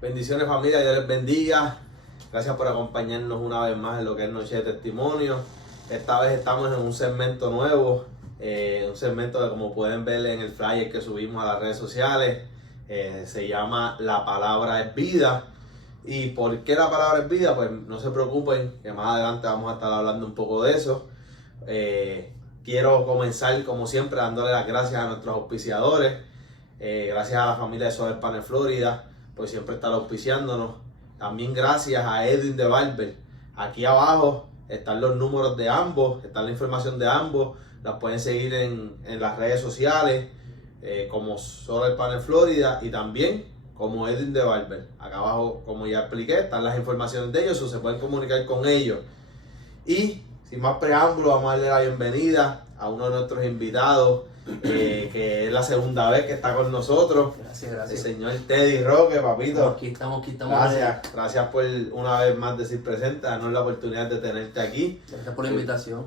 Bendiciones familia, Dios les bendiga. Gracias por acompañarnos una vez más en lo que es Noche de Testimonio. Esta vez estamos en un segmento nuevo, un segmento que como pueden ver en el flyer que subimos a las redes sociales, se llama La Palabra es Vida. ¿Y por qué la palabra es vida? Pues no se preocupen, que más adelante vamos a estar hablando un poco de eso. Quiero comenzar como siempre dándole las gracias a nuestros auspiciadores. Gracias a la familia de Sober Panel Florida por siempre estar auspiciándonos. También gracias a Edwin de Barber. Aquí abajo están los números de ambos, está la información de ambos. Las pueden seguir en las redes sociales como Sober Panel Florida y también como Edwin de Barber. Acá abajo, como ya expliqué, están las informaciones de ellos o se pueden comunicar con ellos. Y sin más preámbulo, vamos a darle la bienvenida a uno de nuestros invitados, que es la segunda vez que está con nosotros. Gracias. El señor Teddy Roque, papito. Aquí estamos. Gracias por una vez más decir presente, darnos la oportunidad de tenerte aquí. Gracias por la invitación.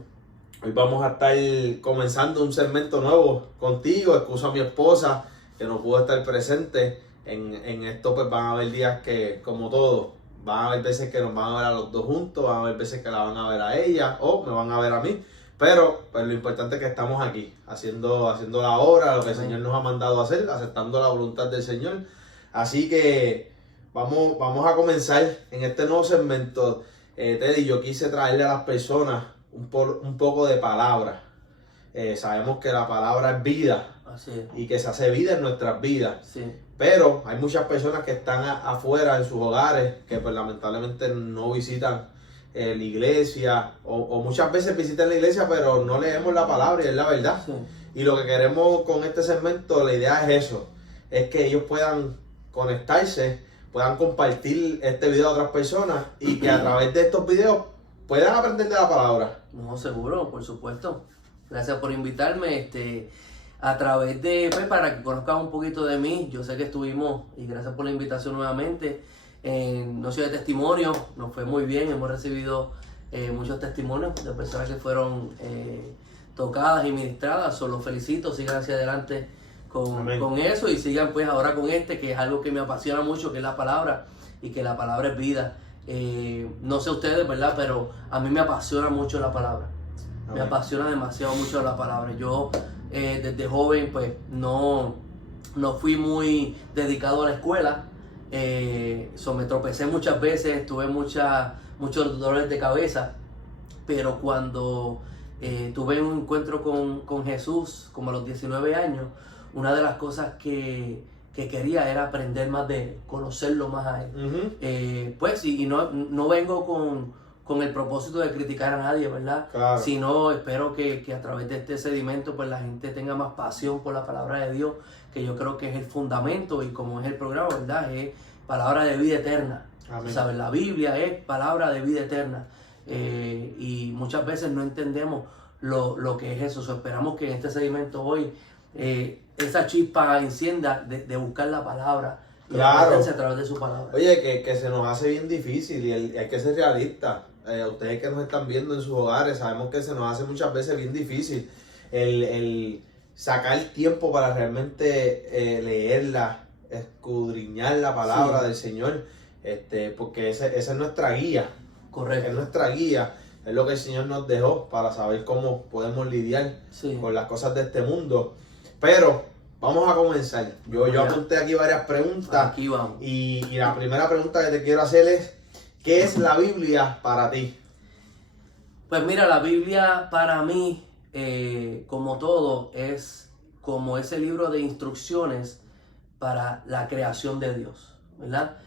Hoy vamos a estar comenzando un segmento nuevo contigo. Excuso a mi esposa que no pudo estar presente. En esto pues van a haber días que, como todo, van a haber veces que nos van a ver a los dos juntos, van a haber veces que la van a ver a ella o me van a ver a mí. Pero pues lo importante es que estamos aquí, haciendo la obra, lo que el Señor nos ha mandado a hacer, aceptando la voluntad del Señor. Así que vamos a comenzar en este nuevo segmento. Teddy, yo quise traerle a las personas un poco de palabra. Sabemos que la palabra es vida. Así es. Y que se hace vida en nuestras vidas. Sí. Pero hay muchas personas que están afuera en sus hogares, que pues lamentablemente no visitan la iglesia, o muchas veces visitan la iglesia pero no leemos la palabra y es la verdad. Sí. Y lo que queremos con este segmento, la idea es eso, es que ellos puedan conectarse, puedan compartir este video a otras personas y que a través de estos videos puedan aprender de la palabra. No, seguro, por supuesto. Gracias por invitarme. A través de, pues, para que conozcan un poquito de mí, yo sé que estuvimos, y gracias por la invitación nuevamente, en Noche de Testimonio. Nos fue muy bien, hemos recibido muchos testimonios de personas que fueron tocadas y ministradas. Solo felicito, sigan hacia adelante con eso y sigan pues ahora con que es algo que me apasiona mucho, que es la palabra, y que la palabra es vida. No sé ustedes, ¿verdad? Pero a mí me apasiona mucho la palabra. Amén. Me apasiona demasiado mucho la palabra. Yo desde joven pues no fui muy dedicado a la escuela. Me tropecé muchas veces, tuve muchos dolores de cabeza, pero cuando tuve un encuentro con Jesús, como a los 19 años, una de las cosas que quería era aprender más de él, conocerlo más a él. Pues y no vengo con el propósito de criticar a nadie, ¿verdad? Claro. Sino espero que a través de este sedimento pues la gente tenga más pasión por la palabra de Dios, que yo creo que es el fundamento, y como es el programa, ¿verdad? Es palabra de vida eterna. Amén. ¿Sabes? La Biblia es palabra de vida eterna. Y muchas veces no entendemos lo que es eso. Esperamos que en este segmento hoy esa chispa encienda de buscar la palabra. Claro. A través de su palabra. Oye, que se nos hace bien difícil y hay que ser realistas. Ustedes que nos están viendo en sus hogares, sabemos que se nos hace muchas veces bien difícil el sacar tiempo para realmente leerla, escudriñar la palabra Sí. del Señor, porque esa es nuestra guía. Correcto. Es nuestra guía, es lo que el Señor nos dejó para saber cómo podemos lidiar Sí. con las cosas de este mundo. Pero vamos a comenzar. Yo apunté aquí varias preguntas. Aquí vamos. Y la primera pregunta que te quiero hacer es, ¿qué es la Biblia para ti? Pues mira, la Biblia para mí, como todo, es como ese libro de instrucciones para la creación de Dios, ¿verdad?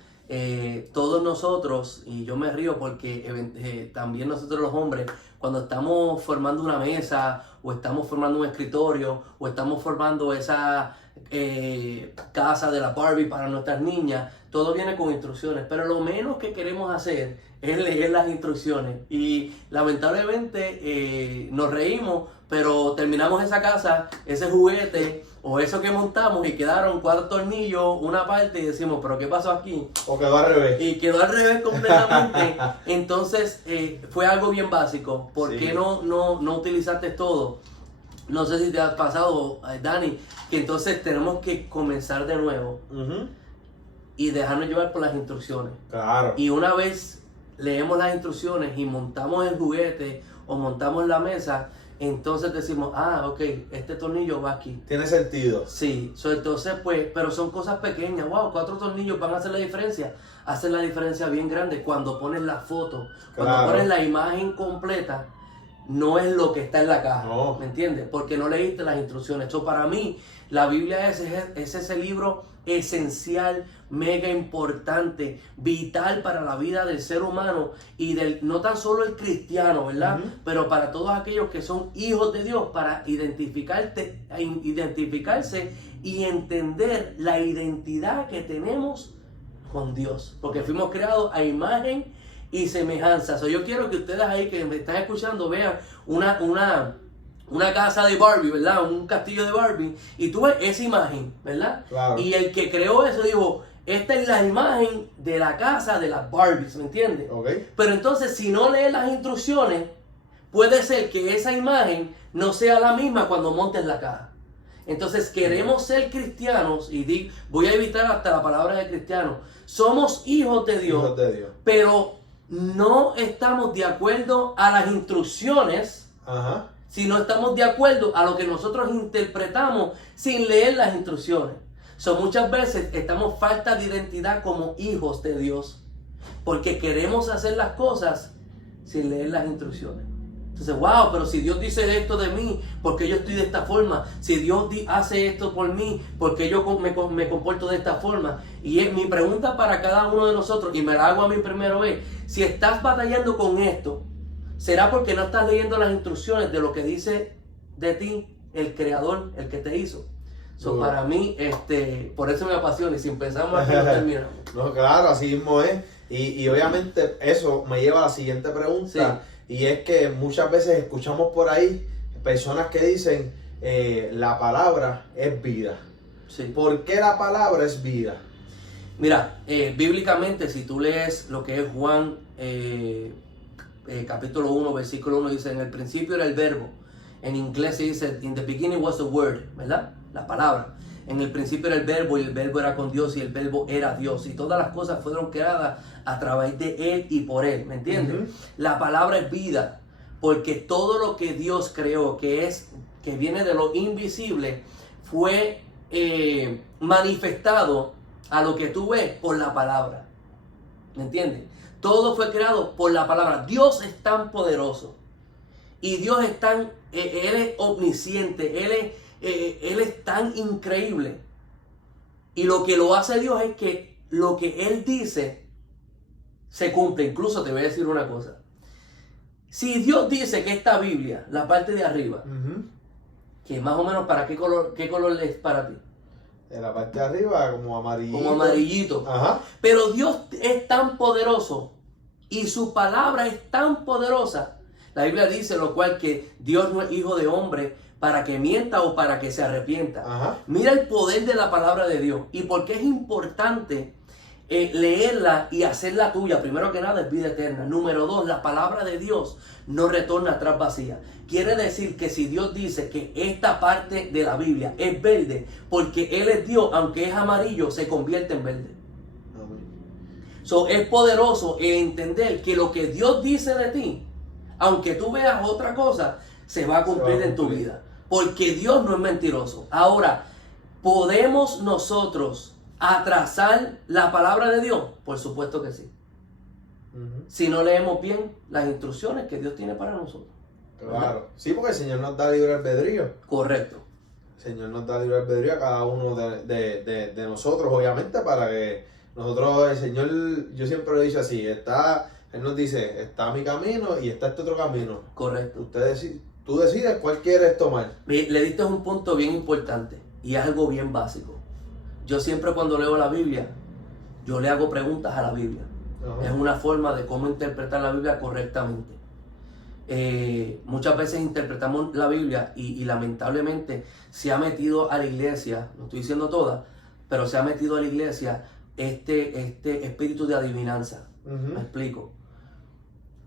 Todos nosotros, y yo me río porque también nosotros los hombres, cuando estamos formando una mesa, o estamos formando un escritorio, o estamos formando esa casa de la Barbie para nuestras niñas, todo viene con instrucciones, pero lo menos que queremos hacer es leer las instrucciones, y lamentablemente nos reímos, pero terminamos esa casa, ese juguete o eso que montamos, y quedaron 4 tornillos, una parte, y decimos, ¿pero qué pasó aquí? O quedó al revés. Y quedó al revés completamente. Entonces fue algo bien básico. ¿Por Sí. qué no utilizaste todo? No sé si te ha pasado, Dani, que entonces tenemos que comenzar de nuevo. y dejarnos llevar por las instrucciones. Claro. Y una vez leemos las instrucciones y montamos el juguete o montamos la mesa, entonces decimos, ok, este tornillo va aquí. Tiene sentido. Sí, entonces pues, pero son cosas pequeñas. Wow, 4 tornillos van a hacer la diferencia. Hacen la diferencia bien grande cuando pones la foto, cuando Claro. pones la imagen completa. No es lo que está en la caja, No. ¿me entiendes? Porque no leíste las instrucciones. Esto para mí, la Biblia es ese libro esencial, mega importante, vital para la vida del ser humano y no tan solo el cristiano, ¿verdad? Ujú. Pero para todos aquellos que son hijos de Dios, para identificarse y entender la identidad que tenemos con Dios. Porque fuimos creados a imagen y semejanza. Yo quiero que ustedes ahí que me están escuchando vean una casa de Barbie, ¿verdad? Un castillo de Barbie. Y tú ves esa imagen, ¿verdad? Claro. Y el que creó eso dijo, esta es la imagen de la casa de las Barbies, ¿me entiendes? Ok. Pero entonces si no lees las instrucciones, puede ser que esa imagen no sea la misma cuando montes la caja. Entonces queremos ser cristianos, y voy a evitar hasta la palabra de cristiano. Somos hijos de Dios, Hijos de Dios. pero no estamos de acuerdo a las instrucciones, Ajá. sino estamos de acuerdo a lo que nosotros interpretamos sin leer las instrucciones. Muchas veces estamos falta de identidad como hijos de Dios, porque queremos hacer las cosas sin leer las instrucciones. Entonces, wow, pero si Dios dice esto de mí, ¿por qué yo estoy de esta forma? Si Dios hace esto por mí, ¿por qué yo me comporto de esta forma? Y es mi pregunta para cada uno de nosotros, y me la hago a mí primero, si estás batallando con esto, ¿será porque no estás leyendo las instrucciones de lo que dice de ti el Creador, el que te hizo? Para mí, por eso me apasiona, y si empezamos aquí no terminamos. No, claro, así mismo es. Y obviamente eso me lleva a la siguiente pregunta. Sí. Y es que muchas veces escuchamos por ahí personas que dicen la palabra es vida. Sí. ¿Por qué la palabra es vida? Mira, bíblicamente, si tú lees lo que es Juan capítulo 1, versículo 1, dice, en el principio era el verbo. En inglés se dice, in the beginning was the word, ¿verdad? La palabra. En el principio era el verbo, y el verbo era con Dios, y el verbo era Dios. Y todas las cosas fueron creadas a través de Él y por Él, ¿me entiendes? Uh-huh. La palabra es vida, porque todo lo que Dios creó, que viene de lo invisible, fue manifestado a lo que tú ves por la palabra. ¿Me entiendes? Todo fue creado por la palabra. Dios es tan poderoso. Y Dios es tan, Él es omnisciente, Él es tan increíble. Y lo que lo hace Dios es que lo que Él dice se cumple. Incluso te voy a decir una cosa. Si Dios dice que esta Biblia, la parte de arriba, Uh-huh. que más o menos para qué color es para ti. En la parte de arriba como amarillito. Como amarillito. Ajá. Pero Dios es tan poderoso y su palabra es tan poderosa. La Biblia dice lo cual que Dios no es hijo de hombre para que mienta o para que se arrepienta. Ajá. Mira el poder de la palabra de Dios y por qué es importante leerla y hacerla tuya. Primero que nada es vida eterna. Número 2, la palabra de Dios no retorna atrás vacía. Quiere decir que si Dios dice que esta parte de la Biblia es verde, porque Él es Dios, aunque es amarillo, se convierte en verde. Es poderoso entender que lo que Dios dice de ti, aunque tú veas otra cosa, se va a cumplir en tu vida. Porque Dios no es mentiroso. Ahora, ¿podemos nosotros atrasar la palabra de Dios? Por supuesto que sí. Uh-huh. Si no leemos bien las instrucciones que Dios tiene para nosotros. Claro. Sí, porque el Señor nos da libre albedrío. Correcto. El Señor nos da libre albedrío a cada uno de nosotros, obviamente, para que nosotros, el Señor, yo siempre lo he dicho así, Él nos dice, está mi camino y está este otro camino. Correcto. Tú decides cuál quieres tomar. Le diste un punto bien importante y es algo bien básico. Yo siempre cuando leo la Biblia, yo le hago preguntas a la Biblia. Ajá. Es una forma de cómo interpretar la Biblia correctamente. Muchas veces interpretamos la Biblia y lamentablemente se ha metido a la iglesia, no estoy diciendo toda, pero se ha metido a la iglesia este espíritu de adivinanza. Uh-huh. Me explico.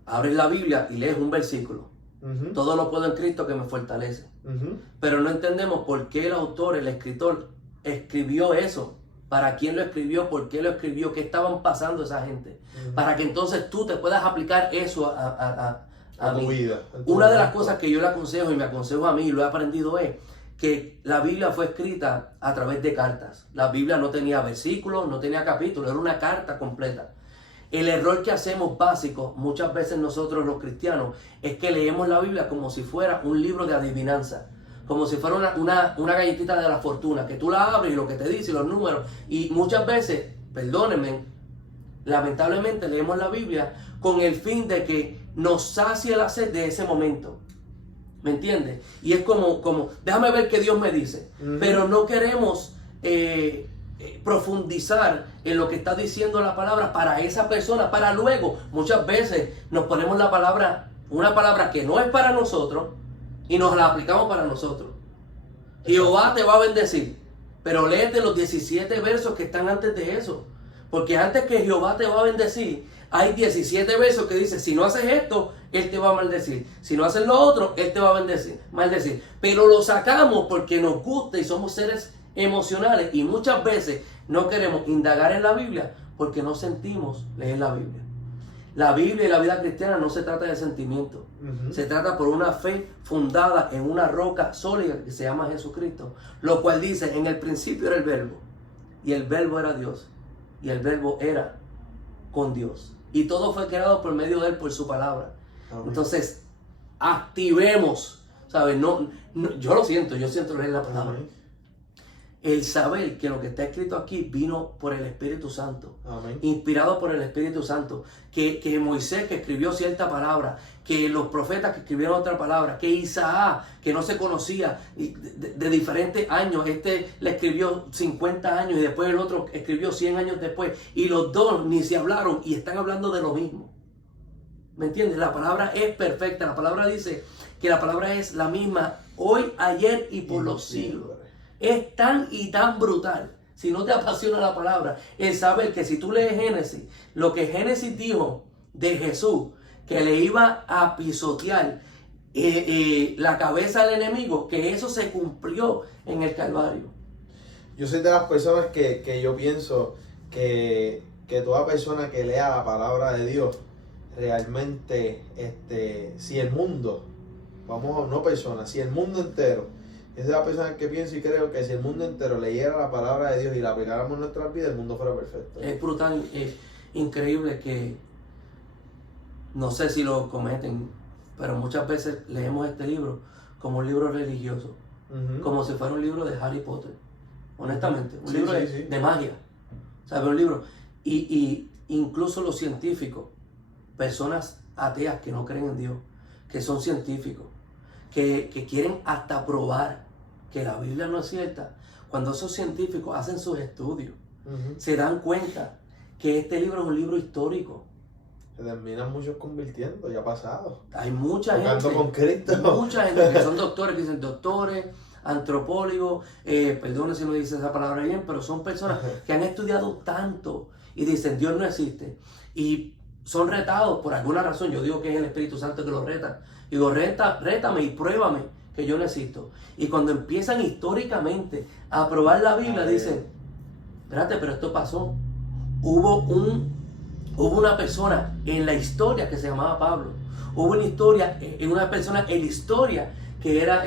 Abres la Biblia y lees un versículo. Uh-huh. Todo lo puedo en Cristo que me fortalece. Uh-huh. Pero no entendemos por qué el autor, el escritor, escribió eso para quién lo escribió, por qué lo escribió, qué estaban pasando esa gente, para que entonces tú te puedas aplicar eso a tu mí. vida. Una de las cosas que yo le aconsejo y me aconsejo a mí y lo he aprendido es que la Biblia fue escrita a través de cartas. La Biblia no tenía versículos, no tenía capítulos, era una carta completa. El error que hacemos básico, muchas veces nosotros los cristianos, es que leemos la Biblia como si fuera un libro de adivinanza, como si fuera una galletita de la fortuna, que tú la abres y lo que te dice, los números. Y muchas veces, perdónenme, lamentablemente leemos la Biblia con el fin de que nos sacie la sed de ese momento. ¿Me entiendes? Y es como déjame ver qué Dios me dice. Pero no queremos profundizar en lo que está diciendo la palabra para esa persona, para luego. Muchas veces nos ponemos una palabra que no es para nosotros y nos la aplicamos para nosotros. Jehová te va a bendecir, pero léete los 17 versos que están antes de eso. Porque antes que Jehová te va a bendecir, hay 17 versos que dice, si no haces esto, Él te va a maldecir. Si no haces lo otro, Él te va a maldecir. Pero lo sacamos porque nos gusta y somos seres emocionales. Y muchas veces no queremos indagar en la Biblia porque no sentimos leer la Biblia. La Biblia y la vida cristiana no se trata de sentimientos. Se trata por una fe fundada en una roca sólida que se llama Jesucristo. Lo cual dice, en el principio era el verbo. Y el verbo era Dios. Y el verbo era con Dios. Y todo fue creado por medio de Él, por su palabra. Amén. Entonces, activemos, ¿sabes? Yo lo siento, yo siento leer la palabra. Amén. El saber que lo que está escrito aquí vino por el Espíritu Santo. Amén. Inspirado por el Espíritu Santo. Que Moisés, que escribió cierta palabra, que los profetas que escribieron otra palabra, que Isaac, que no se conocía de diferentes años, este le escribió 50 años y después el otro escribió 100 años después, y los dos ni se hablaron y están hablando de lo mismo. ¿Me entiendes? La palabra es perfecta. La palabra dice que la palabra es la misma hoy, ayer y por los siglos. Es tan y tan brutal. Si no te apasiona la palabra, el saber que si tú lees Génesis, lo que Génesis dijo de Jesús, que le iba a pisotear la cabeza al enemigo, que eso se cumplió en el Calvario. Yo soy de las personas que yo pienso que toda persona que lea la palabra de Dios, realmente, si el mundo, si el mundo entero, es de la persona que pienso y creo que si el mundo entero leyera la palabra de Dios y la aplicáramos en nuestras vidas, el mundo fuera perfecto. Es brutal, es increíble que, no sé si lo cometen, pero muchas veces leemos este libro como un libro religioso, como si fuera un libro de Harry Potter, honestamente, un libro de magia, ¿sabes? Un libro, y incluso los científicos, personas ateas que no creen en Dios, que son científicos, que quieren hasta probar que la Biblia no es cierta, cuando esos científicos hacen sus estudios, se dan cuenta que este libro es un libro histórico. Se terminan muchos convirtiendo, ya ha pasado. Hay mucha gente, con Cristo. Mucha gente que son doctores, que dicen doctores, antropólogos, perdone si no dice esa palabra bien, pero son personas que han estudiado tanto y dicen Dios no existe. Y son retados por alguna razón. Yo digo que es el Espíritu Santo que los reta. Digo, rétame y pruébame que yo no existo. Y cuando empiezan históricamente a probar la Biblia, dicen, espérate, pero esto pasó. Hubo una persona en la historia que se llamaba Pablo. Hubo una persona en la historia que era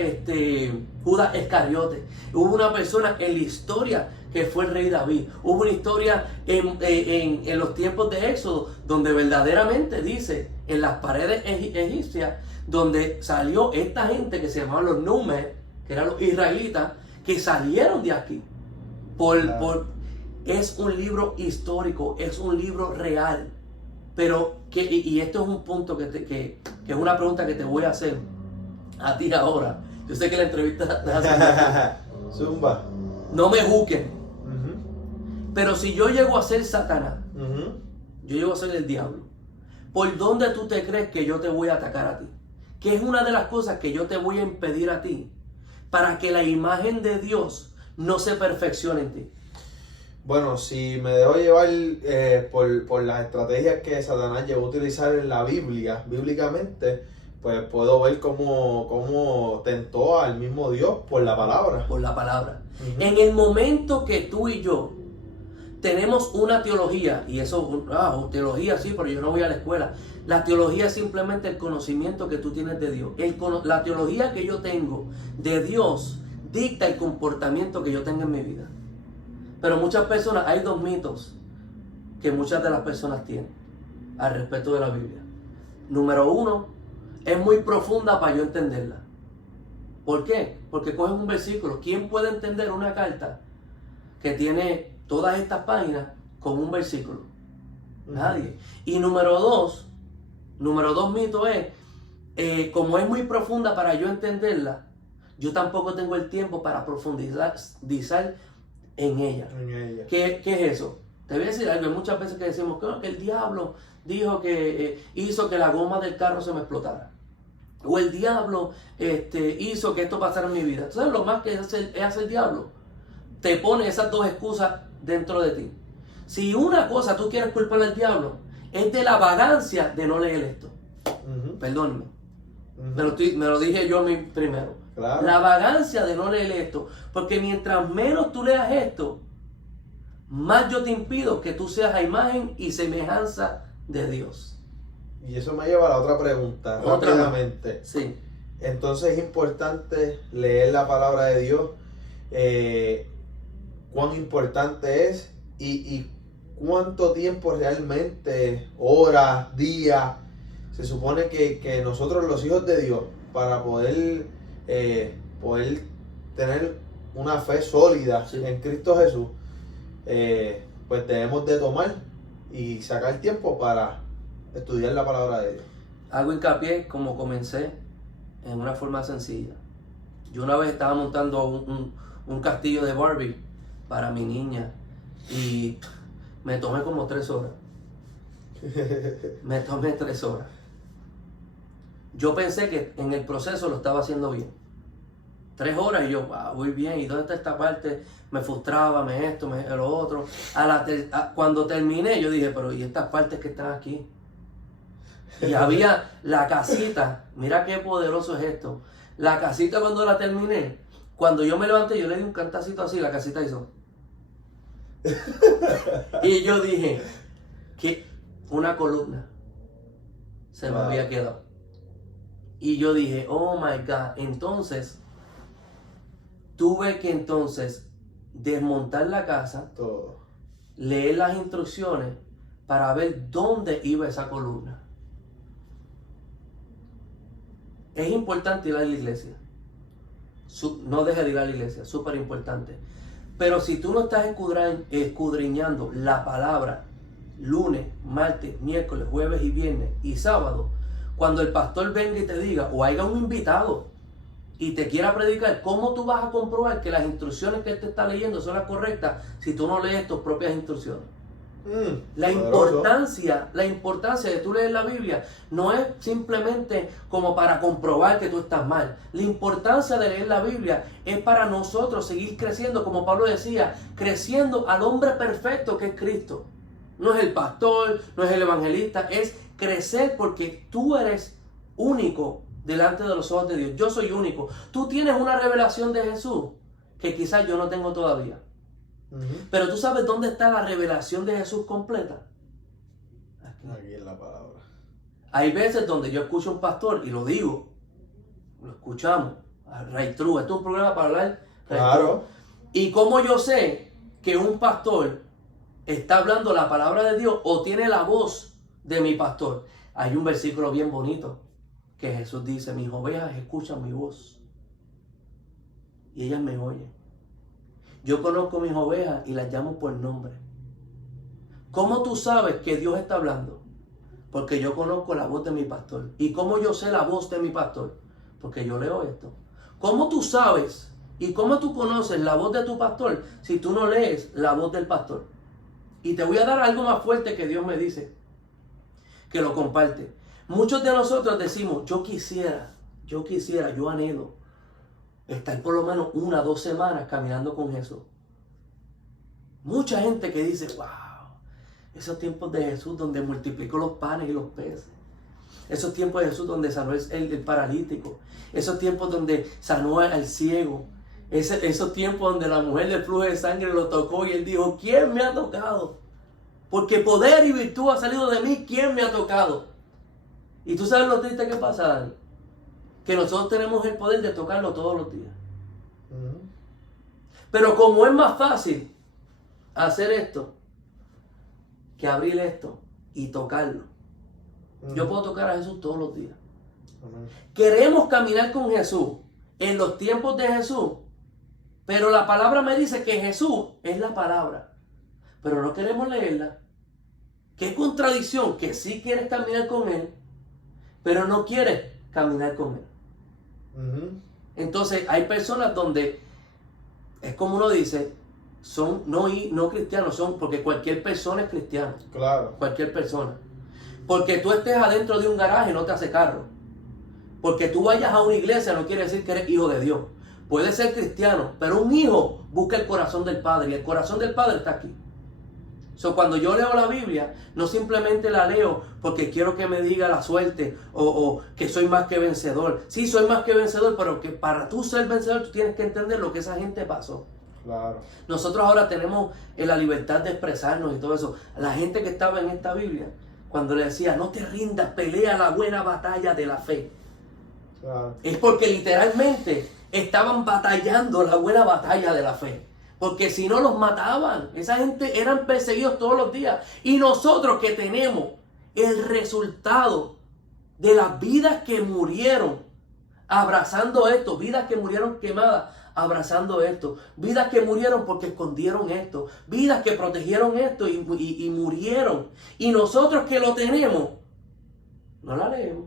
Judas Iscariote. Hubo una persona en la historia que fue el rey David. Hubo una historia en los tiempos de Éxodo donde verdaderamente dice, en las paredes egipcias, donde salió esta gente que se llamaban los Números, que eran los israelitas, que salieron de aquí. Es un libro histórico, es un libro real. Pero, y esto es un punto que es una pregunta que te voy a hacer a ti ahora. Yo sé que la entrevista Zumba. No me juzguen. Pero si yo llego a ser Satanás, yo llego a ser el diablo, ¿por dónde tú te crees que yo te voy a atacar a ti? ¿Qué es una de las cosas que yo te voy a impedir a ti para que la imagen de Dios no se perfeccione en ti? Bueno, si me dejo llevar por las estrategias que Satanás llegó a utilizar en la Biblia, bíblicamente, pues puedo ver cómo tentó al mismo Dios por la palabra. Por la palabra. En el momento que tú y yo tenemos una teología, y eso, teología sí, pero yo no voy a la escuela. La teología es simplemente el conocimiento que tú tienes de Dios. La teología que yo tengo de Dios dicta el comportamiento que yo tenga en mi vida. Pero muchas personas, hay dos mitos que muchas de las personas tienen al respecto de la Biblia. Número uno, es muy profunda para yo entenderla. ¿Por qué? Porque cogen un versículo. ¿Quién puede entender una carta que tiene todas estas páginas con un versículo? Nadie. Y número dos mito es, como es muy profunda para yo entenderla, yo tampoco tengo el tiempo para profundizar en ella. ¿Qué es eso? Te voy a decir algo. Hay muchas veces que decimos que el diablo dijo que hizo que la goma del carro se me explotara. O el diablo hizo que esto pasara en mi vida. ¿Tú sabes lo más que hace el diablo? Te pone esas dos excusas dentro de ti. Si una cosa tú quieres culpar al diablo, es de la vagancia de no leer esto. Perdóname. Me lo dije yo a mí primero. Claro. La vagancia de no leer esto. Porque mientras menos tú leas esto, más yo te impido que tú seas a imagen y semejanza de Dios. Y eso me lleva a la otra pregunta, rápidamente. Sí. Entonces es importante leer la palabra de Dios. Cuán importante es y cuánto tiempo realmente, horas, días, se supone que nosotros los hijos de Dios, para poder tener una fe sólida en Cristo Jesús, pues debemos de tomar y sacar tiempo para estudiar la palabra de Dios. Hago hincapié, como comencé, en una forma sencilla. Yo una vez estaba montando un castillo de Barbie para mi niña y me tomé como 3 horas. Me tomé 3 horas. Yo pensé que en el proceso lo estaba haciendo bien. 3 horas y yo, wow, muy bien. ¿Y dónde está esta parte? Me frustraba, lo otro. Cuando terminé, yo dije, pero ¿y estas partes que están aquí? Y había la casita. Mira qué poderoso es esto. La casita, cuando la terminé, cuando yo me levanté, yo le di un cantacito así, la casita hizo. Y yo dije que una columna se me había quedado. Y yo dije, oh my God. Entonces tuve que desmontar la casa, todo, leer las instrucciones para ver dónde iba esa columna. Es importante ir a la iglesia. No dejes de ir a la iglesia, súper importante. Pero si tú no estás escudriñando la palabra lunes, martes, miércoles, jueves y viernes y sábado, cuando el pastor venga y te diga, o haya un invitado y te quiera predicar, ¿cómo tú vas a comprobar que las instrucciones que él te está leyendo son las correctas si tú no lees tus propias instrucciones? La importancia de tú leer la Biblia no es simplemente como para comprobar que tú estás mal. La importancia de leer la Biblia es para nosotros seguir creciendo, como Pablo decía, creciendo al hombre perfecto que es Cristo. No es el pastor, no es el evangelista, es crecer porque tú eres único delante de los ojos de Dios. Yo soy único. Tú tienes una revelación de Jesús que quizás yo no tengo todavía. Pero tú sabes dónde está la revelación de Jesús completa. Aquí en la palabra. Hay veces donde yo escucho a un pastor y lo digo, lo escuchamos, a Ray True. Esto es un programa para hablar. Claro. Y cómo yo sé que un pastor está hablando la palabra de Dios o tiene la voz de mi pastor. Hay un versículo bien bonito que Jesús dice, mis ovejas escuchan mi voz y ellas me oyen. Yo conozco mis ovejas y las llamo por nombre. ¿Cómo tú sabes que Dios está hablando? Porque yo conozco la voz de mi pastor. ¿Y cómo yo sé la voz de mi pastor? Porque yo leo esto. ¿Cómo tú sabes y cómo tú conoces la voz de tu pastor si tú no lees la voz del pastor? Y te voy a dar algo más fuerte que Dios me dice, que lo comparte. Muchos de nosotros decimos, yo quisiera, yo anhelo estar por lo menos 1 o 2 semanas caminando con Jesús. Mucha gente que dice, wow, esos tiempos de Jesús donde multiplicó los panes y los peces. Esos tiempos de Jesús donde sanó el paralítico. Esos tiempos donde sanó al ciego. Esos tiempos donde la mujer del flujo de sangre lo tocó y él dijo, ¿quién me ha tocado? Porque poder y virtud ha salido de mí, ¿quién me ha tocado? Y tú sabes lo triste que pasa, Dani, que nosotros tenemos el poder de tocarlo todos los días. Pero como es más fácil hacer esto que abrir esto y tocarlo. Yo puedo tocar a Jesús todos los días. Queremos caminar con Jesús en los tiempos de Jesús, pero la palabra me dice que Jesús es la palabra, pero no queremos leerla. Qué contradicción, que sí quieres caminar con Él, pero no quieres caminar con Él. Entonces hay personas donde es como uno dice, son no cristianos, son porque cualquier persona es cristiano. Claro. Cualquier persona. Porque tú estés adentro de un garaje no te hace carro. Porque tú vayas a una iglesia no quiere decir que eres hijo de Dios. Puedes ser cristiano, pero un hijo busca el corazón del Padre y el corazón del Padre está aquí. Cuando yo leo la Biblia, no simplemente la leo porque quiero que me diga la suerte o que soy más que vencedor. Sí, soy más que vencedor, pero que para tú ser vencedor tú tienes que entender lo que esa gente pasó. Claro. Nosotros ahora tenemos la libertad de expresarnos y todo eso. La gente que estaba en esta Biblia, cuando le decía, no te rindas, pelea la buena batalla de la fe. Claro. Es porque literalmente estaban batallando la buena batalla de la fe. Porque si no los mataban, esa gente eran perseguidos todos los días. Y nosotros que tenemos el resultado de las vidas que murieron abrazando esto, vidas que murieron quemadas abrazando esto, vidas que murieron porque escondieron esto, vidas que protegieron esto y murieron. Y nosotros que lo tenemos, no la leemos.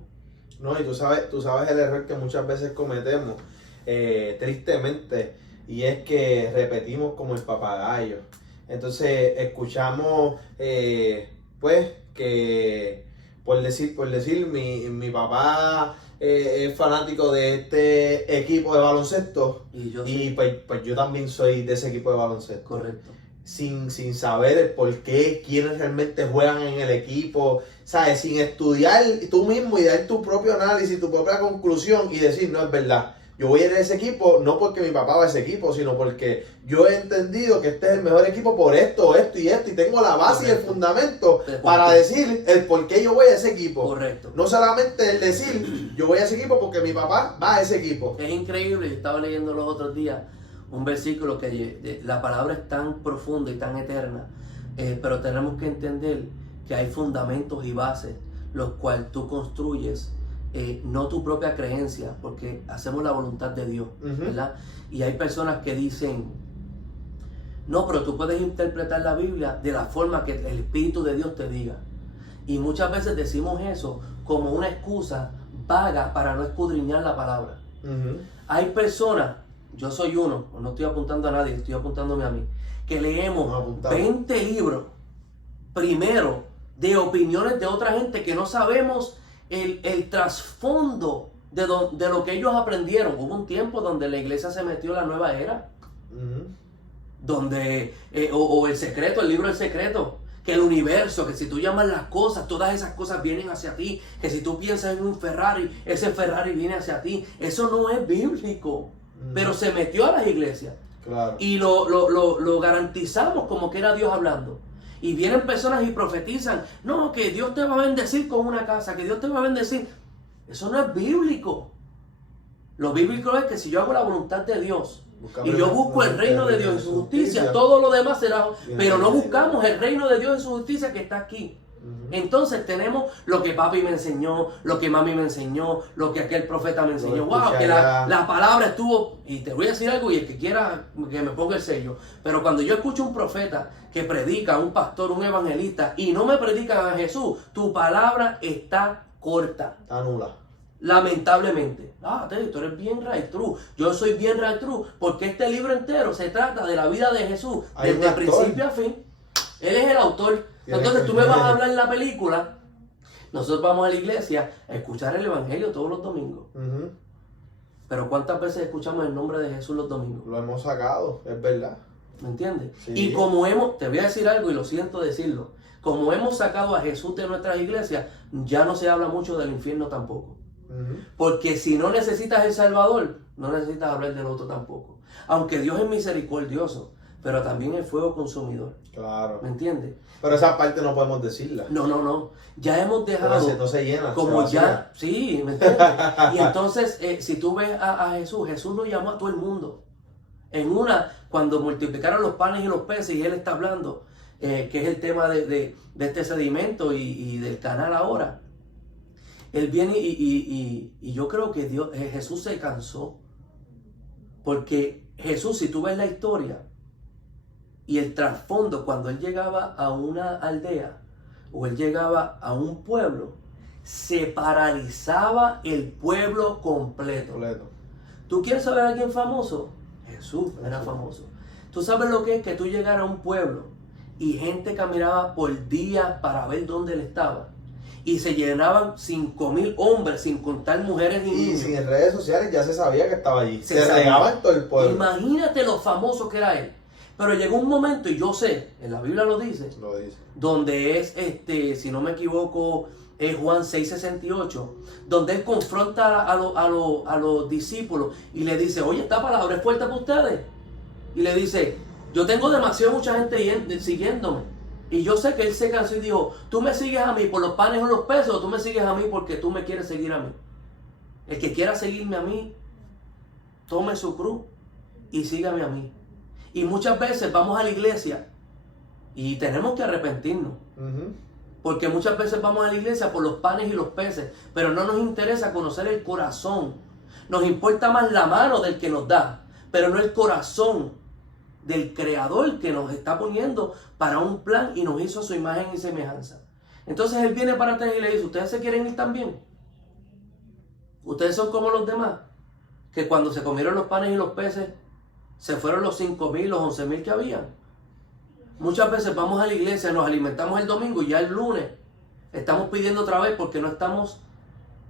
No, y tú sabes el error que muchas veces cometemos, tristemente, y es que repetimos como el papagayo. Entonces escuchamos, pues, que por decir mi papá es fanático de este equipo de baloncesto y pues yo también soy de ese equipo de baloncesto. Correcto. Sin saber el por qué, quiénes realmente juegan en el equipo, ¿sabes? Sin estudiar tú mismo y dar tu propio análisis, tu propia conclusión y decir, no, es verdad, yo voy a ir a ese equipo no porque mi papá va a ese equipo, sino porque yo he entendido que este es el mejor equipo por esto, esto y esto, y tengo la base y el fundamento para decir el por qué yo voy a ese equipo. Correcto. No solamente el decir, yo voy a ese equipo porque mi papá va a ese equipo. Es increíble, yo estaba leyendo los otros días un versículo que la palabra es tan profunda y tan eterna, pero tenemos que entender que hay fundamentos y bases los cuales tú construyes, no tu propia creencia, porque hacemos la voluntad de Dios, ¿verdad? Y hay personas que dicen, no, pero tú puedes interpretar la Biblia de la forma que el Espíritu de Dios te diga. Y muchas veces decimos eso como una excusa vaga para no escudriñar la palabra. Hay personas, yo soy uno, no estoy apuntando a nadie, estoy apuntándome a mí, que leemos 20 libros primero de opiniones de otra gente que no sabemos el trasfondo de lo que ellos aprendieron. Hubo un tiempo donde la iglesia se metió en la nueva era, donde o el secreto, el libro del secreto, que el universo, que si tú llamas las cosas, todas esas cosas vienen hacia ti, que si tú piensas en un Ferrari, ese Ferrari viene hacia ti. Eso no es bíblico, pero se metió a las iglesias. Claro. Y lo garantizamos como que era Dios hablando. Y vienen personas y profetizan, no, que Dios te va a bendecir con una casa, que Dios te va a bendecir. Eso no es bíblico. Lo bíblico es que si yo hago la voluntad de Dios, y yo busco el reino de Dios y su justicia, todo lo demás será, pero no buscamos el reino de Dios y su justicia que está aquí. Entonces tenemos lo que papi me enseñó, lo que mami me enseñó, lo que aquel profeta me enseñó. Wow, que la palabra estuvo, y te voy a decir algo, y el que quiera que me ponga el sello, pero cuando yo escucho un profeta que predica, un pastor, un evangelista, y no me predican a Jesús, tu palabra está corta. Está nula. Lamentablemente. Tú eres bien right true. Yo soy bien right true, porque este libro entero se trata de la vida de Jesús, desde principio a fin. Él es el autor. Entonces tú me vas a hablar en la película. Nosotros vamos a la iglesia a escuchar el evangelio todos los domingos. Pero ¿cuántas veces escuchamos el nombre de Jesús los domingos? Lo hemos sacado, es verdad. ¿Me entiendes? Sí. Y como te voy a decir algo y lo siento decirlo, como hemos sacado a Jesús de nuestras iglesias, ya no se habla mucho del infierno tampoco. Porque si no necesitas el Salvador, no necesitas hablar del otro tampoco. Aunque Dios es misericordioso, pero también es fuego consumidor. Claro. ¿Me entiendes? Pero esa parte no podemos decirla. No. Ya hemos dejado. No se llena. Como ya. Sí, ¿me entiendes? Y entonces, si tú ves a Jesús, Jesús lo llamó a todo el mundo. En una, cuando multiplicaron los panes y los peces, y él está hablando, que es el tema de este sedimento y del canal ahora. Él viene y yo creo que Jesús se cansó. Porque Jesús, si tú ves la historia y el trasfondo, cuando él llegaba a una aldea o él llegaba a un pueblo, se paralizaba el pueblo completo. ¿Tú quieres saber a alguien famoso? Jesús era famoso. ¿Tú sabes lo que es que tú llegaras a un pueblo y gente caminaba por días para ver dónde él estaba? Y se llenaban 5,000 hombres, sin contar mujeres y niños. Y sin redes sociales ya se sabía que estaba allí. Se regaba en todo el pueblo. Imagínate lo famoso que era él. Pero llegó un momento, y yo sé, en la Biblia lo dice, donde es, si no me equivoco, es Juan 6:68, donde él confronta a los discípulos y le dice, oye, esta palabra es fuerte para ustedes. Y le dice, yo tengo mucha gente siguiéndome. Y yo sé que él se cansó y dijo, tú me sigues a mí por los panes o los peces, o tú me sigues a mí porque tú me quieres seguir a mí. El que quiera seguirme a mí, tome su cruz y sígame a mí. Y muchas veces vamos a la iglesia y tenemos que arrepentirnos. Porque muchas veces vamos a la iglesia por los panes y los peces, pero no nos interesa conocer el corazón. Nos importa más la mano del que nos da, pero no el corazón del Creador que nos está poniendo para un plan y nos hizo a su imagen y semejanza. Entonces él viene para atrás y le dice, ¿ustedes se quieren ir también? Ustedes son como los demás, que cuando se comieron los panes y los peces, se fueron los 5,000, los 11,000 que habían. Muchas veces vamos a la iglesia, nos alimentamos el domingo y ya el lunes estamos pidiendo otra vez porque no estamos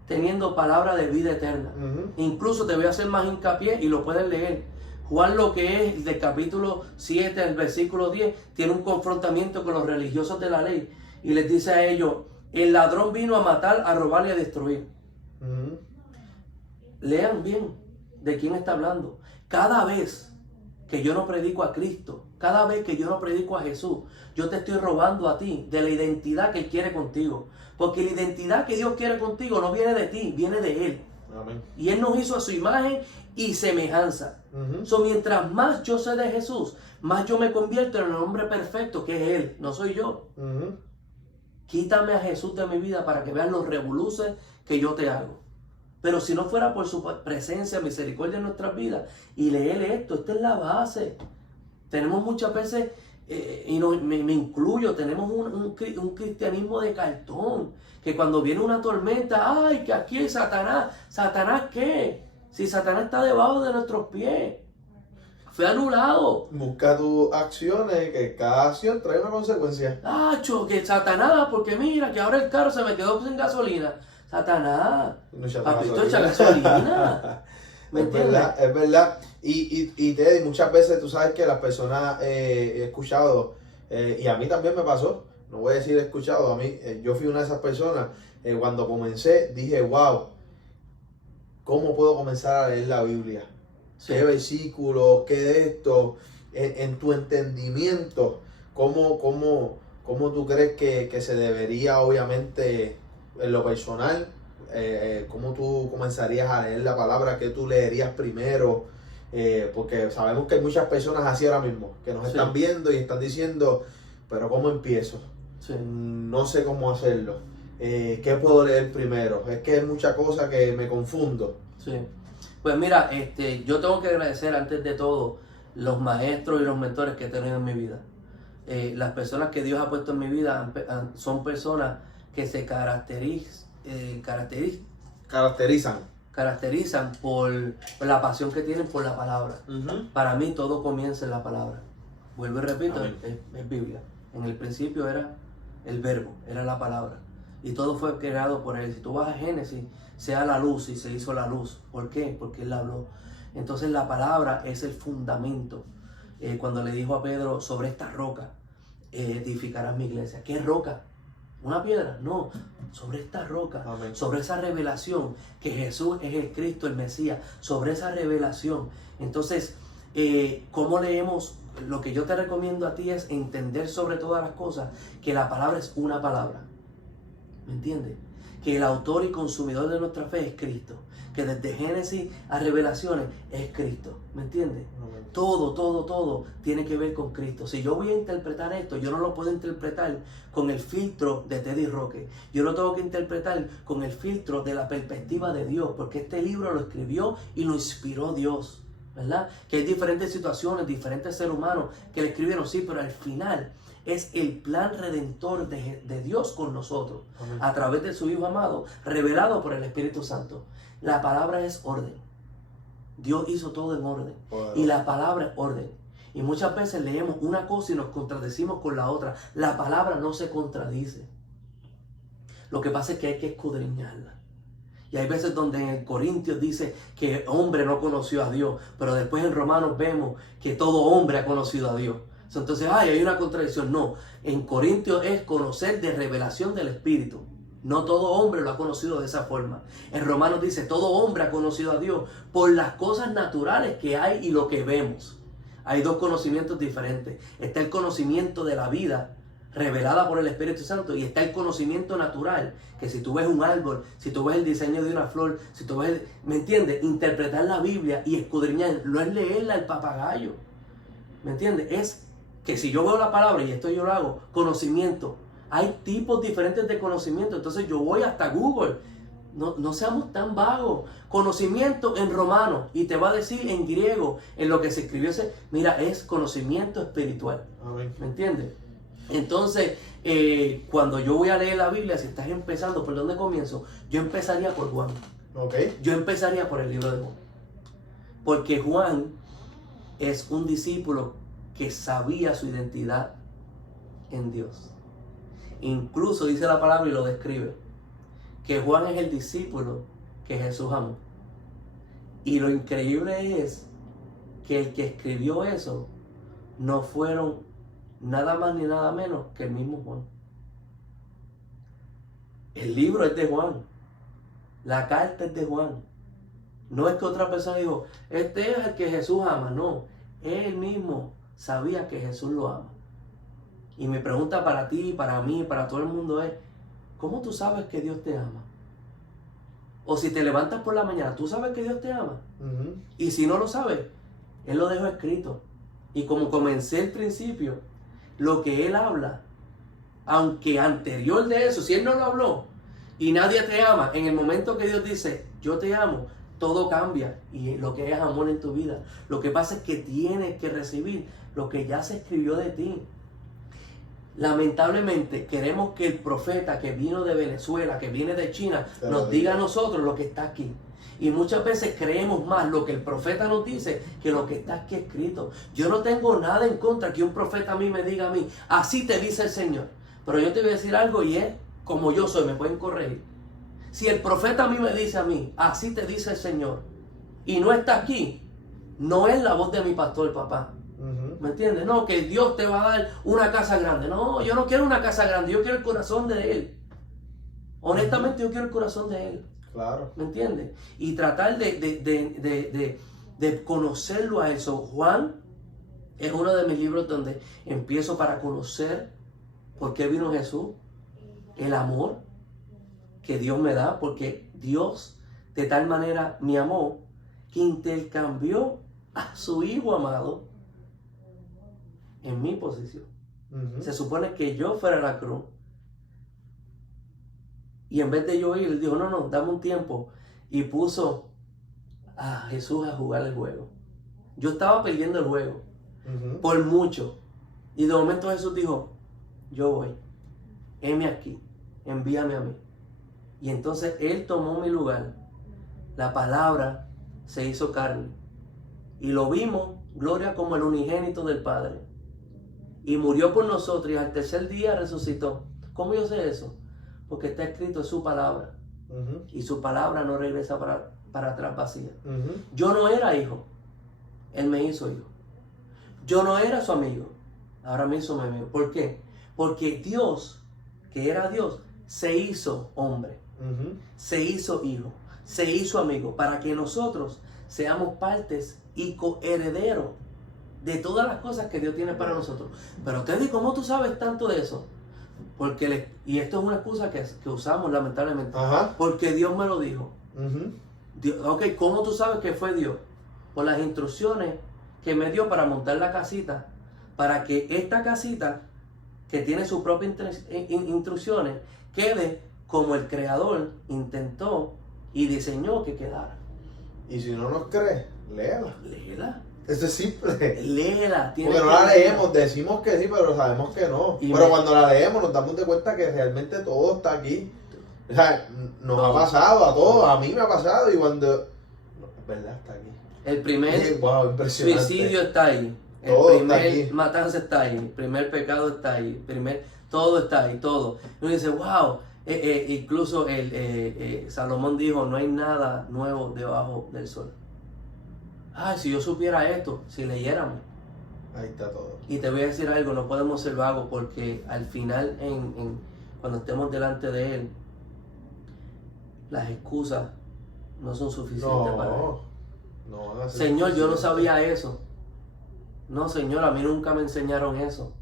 teniendo palabra de vida eterna. Incluso te voy a hacer más hincapié y lo puedes leer. Juan, lo que es del capítulo 7 al versículo 10, tiene un confrontamiento con los religiosos de la ley y les dice a ellos, el ladrón vino a matar, a robar y a destruir. Lean bien de quién está hablando. Cada vez que yo no predico a Cristo, cada vez que yo no predico a Jesús, yo te estoy robando a ti de la identidad que Él quiere contigo. Porque la identidad que Dios quiere contigo no viene de ti, viene de Él. Amén. Y Él nos hizo a su imagen y semejanza. Mientras más yo sé de Jesús, más yo me convierto en el hombre perfecto que es Él, no soy yo. Quítame a Jesús de mi vida para que vean los revoluces que yo te hago. Pero si no fuera por su presencia, misericordia en nuestras vidas, y leer esto, esta es la base. Tenemos muchas veces, y me incluyo, tenemos un cristianismo de cartón, que cuando viene una tormenta, ¡ay, que aquí es Satanás! ¿Satanás qué? Si Satanás está debajo de nuestros pies. Fue anulado. Busca tus acciones, que cada acción trae una consecuencia. Que Satanás, porque mira, que ahora el carro se me quedó sin gasolina. Satanás, papito, echa gasolina. ¿Me entiendes? Es verdad. Y Teddy, muchas veces tú sabes que las personas he escuchado, y a mí también me pasó, no voy a decir he escuchado, a mí, yo fui una de esas personas, cuando comencé dije, wow, ¿cómo puedo comenzar a leer la Biblia? Sí. ¿Qué versículos? ¿Qué de esto? En tu entendimiento, ¿cómo tú crees que se debería, obviamente, en lo personal, cómo tú comenzarías a leer la palabra? ¿Qué tú leerías primero? Porque sabemos que hay muchas personas así ahora mismo, que nos están viendo y están diciendo, pero ¿cómo empiezo? No sé cómo hacerlo. ¿Qué puedo leer primero? Es que hay muchas cosas que me confundo. Sí. Pues mira, yo tengo que agradecer antes de todo los maestros y los mentores que he tenido en mi vida. Las personas que Dios ha puesto en mi vida son personas que se caracterizan por la pasión que tienen por la palabra. Para mí todo comienza en la palabra. Vuelvo y repito, es Biblia. En el principio era el verbo, era la palabra. Y todo fue creado por Él. Si tú vas a Génesis, sea la luz y se hizo la luz. ¿Por qué? Porque Él habló. Entonces la palabra es el fundamento. Cuando le dijo a Pedro, sobre esta roca edificarás mi iglesia. ¿Qué roca? una piedra, no, sobre esta roca, Amén. sobre esa revelación que Jesús es el Cristo, el Mesías, sobre esa revelación. Entonces, ¿cómo leemos? Lo que yo te recomiendo a ti es entender sobre todas las cosas que la palabra es una palabra. ¿Me entiendes? Que el autor y consumidor de nuestra fe es Cristo. Que desde Génesis a Revelaciones es Cristo. ¿Me entiendes? Amén. Todo tiene que ver con Cristo. Si yo voy a interpretar esto, yo no lo puedo interpretar con el filtro de Teddy Roque. Yo lo tengo que interpretar con el filtro de la perspectiva de Dios. Porque este libro lo escribió y lo inspiró Dios. ¿Verdad? Que hay diferentes situaciones, diferentes seres humanos que le escribieron, sí, pero al final es el plan redentor de Dios con nosotros. Amén. A través de su Hijo amado, revelado por el Espíritu Santo. La palabra es orden. Dios hizo todo en orden. Poderoso. Y la palabra es orden. Y muchas veces leemos una cosa y nos contradecimos con la otra. La palabra no se contradice. Lo que pasa es que hay que escudriñarla. Y hay veces donde en Corintios dice que hombre no conoció a Dios, pero después en Romanos vemos que todo hombre ha conocido a Dios. Entonces, hay una contradicción. No, en Corintios es conocer de revelación del Espíritu. No todo hombre lo ha conocido de esa forma. En Romanos dice, todo hombre ha conocido a Dios por las cosas naturales que hay y lo que vemos. Hay dos conocimientos diferentes. Está el conocimiento de la vida revelada por el Espíritu Santo y está el conocimiento natural, que si tú ves un árbol, si tú ves el diseño de una flor, si tú ves, ¿me entiendes? Interpretar la Biblia y escudriñar, no es leerla al papagayo, ¿me entiendes? Es que si yo veo la palabra, y esto yo lo hago, conocimiento, hay tipos diferentes de conocimiento, entonces yo voy hasta Google, no seamos tan vagos, conocimiento en romano, y te va a decir en griego, en lo que se escribió, mira, es conocimiento espiritual, Amén. ¿me entiendes? Entonces, cuando yo voy a leer la Biblia, si estás empezando, ¿por dónde comienzo? Yo empezaría por Juan. Ok. Yo empezaría por el libro de Juan. Porque Juan es un discípulo que sabía su identidad en Dios. Incluso dice la palabra y lo describe, que Juan es el discípulo que Jesús amó. Y lo increíble es que el que escribió eso no fueron nada más ni nada menos que el mismo Juan. El libro es de Juan. La carta es de Juan. No es que otra persona dijo, este es el que Jesús ama. No, él mismo sabía que Jesús lo ama. Y mi pregunta para ti, para mí, para todo el mundo es, ¿cómo tú sabes que Dios te ama? O si te levantas por la mañana, ¿tú sabes que Dios te ama? Ujú. Y si no lo sabes, Él lo dejó escrito. Y como comencé al principio, lo que Él habla, aunque anterior de eso, si Él no lo habló y nadie te ama, en el momento que Dios dice, yo te amo, todo cambia y lo que es amor en tu vida. Lo que pasa es que tienes que recibir lo que ya se escribió de ti. Lamentablemente queremos que el profeta que vino de Venezuela, que viene de China, nos diga a nosotros lo que está aquí. Y muchas veces creemos más lo que el profeta nos dice que lo que está aquí escrito. Yo no tengo nada en contra que un profeta a mí me diga a mí, así te dice el Señor. Pero yo te voy a decir algo y es como yo soy, me pueden corregir. Si el profeta a mí me dice a mí, así te dice el Señor, y no está aquí, no es la voz de mi pastor, papá. Ujú. ¿Me entiendes? No, que Dios te va a dar una casa grande. No, yo no quiero una casa grande, yo quiero el corazón de Él. Honestamente, yo quiero el corazón de Él. Claro. ¿Me entiendes? Y tratar de conocerlo a eso. Juan es uno de mis libros donde empiezo para conocer por qué vino Jesús, el amor que Dios me da, porque Dios de tal manera me amó que intercambió a su Hijo amado en mi posición. Ujú. Se supone que yo fuera a la cruz. Y en vez de yo ir, él dijo, no, dame un tiempo. Y puso a Jesús a jugar el juego. Yo estaba perdiendo el juego. Ujú. Por mucho. Y de momento Jesús dijo, yo voy. Heme aquí. Envíame a mí. Y entonces Él tomó mi lugar. La palabra se hizo carne. Y lo vimos, gloria como el unigénito del Padre. Y murió por nosotros y al tercer día resucitó. ¿Cómo yo sé eso? Porque está escrito en su palabra. Ujú. Y su palabra no regresa para atrás vacía. Ujú. Yo no era hijo. Él me hizo hijo. Yo no era su amigo. Ahora me hizo mi amigo. ¿Por qué? Porque Dios que era Dios, se hizo hombre, se hizo hijo, se hizo amigo, para que nosotros seamos partes y coherederos de todas las cosas que Dios tiene para nosotros. Pero Teddy, ¿cómo tú sabes tanto de eso? Porque y esto es una excusa que usamos lamentablemente. Ajá. Porque Dios me lo dijo. Ujú. Ok, ¿cómo tú sabes que fue Dios? Por las instrucciones que me dio para montar la casita, para que esta casita, que tiene sus propias instrucciones, quede como el Creador intentó y diseñó que quedara. Y si no nos crees, léela. Léela. Eso es simple. Léela. Porque no la leemos, decimos que sí, pero sabemos que no. Pero cuando la leemos nos damos de cuenta que realmente todo está aquí. O sea, nos ha pasado a todos, a mí me ha pasado y cuando... Es verdad, está aquí. El primer Wow, impresionante. suicidio está ahí. El Todo está primer aquí. matanza está ahí. El primer pecado está ahí. Todo está ahí, todo. Y uno dice, wow. Incluso Salomón dijo, no hay nada nuevo debajo del sol. Ay, si yo supiera esto, si leyéramos. Ahí está todo. Y te voy a decir algo, no podemos ser vagos porque al final, cuando estemos delante de Él, las excusas no son suficientes para Él. No van a ser Señor, yo no suficientes. sabía eso. No, Señor, a mí nunca me enseñaron eso.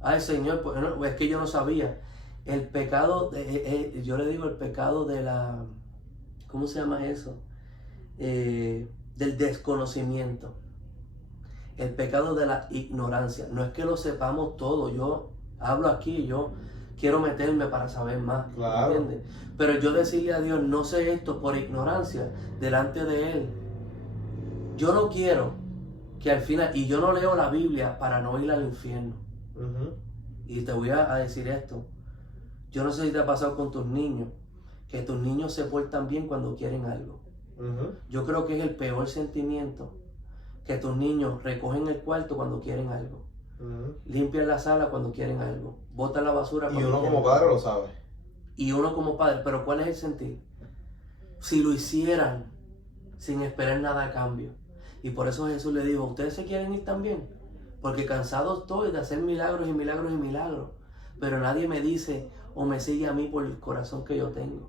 Ay, Señor, pues, no, es que yo no sabía. El pecado, yo le digo el pecado de la, ¿cómo se llama eso? Del desconocimiento. El pecado de la ignorancia. No es que lo sepamos todo. Yo hablo aquí, yo quiero meterme para saber más. Claro. ¿Entiendes? Pero yo decirle a Dios, no sé esto por ignorancia delante de Él. Yo no quiero que al final, y yo no leo la Biblia para no ir al infierno. Y te voy a decir esto. Yo no sé si te ha pasado con tus niños, que tus niños se portan bien cuando quieren algo. Yo creo que es el peor sentimiento, que tus niños recogen el cuarto cuando quieren algo, limpian la sala cuando quieren algo, botan la basura Y cuando uno quieren como padre algo. lo sabe. Y uno como padre, pero ¿cuál es el sentir? Si lo hicieran sin esperar nada a cambio. Y por eso Jesús le dijo, ¿ustedes se quieren ir también? Porque cansado estoy de hacer milagros y milagros y milagros. Pero nadie me dice o me sigue a mí por el corazón que yo tengo.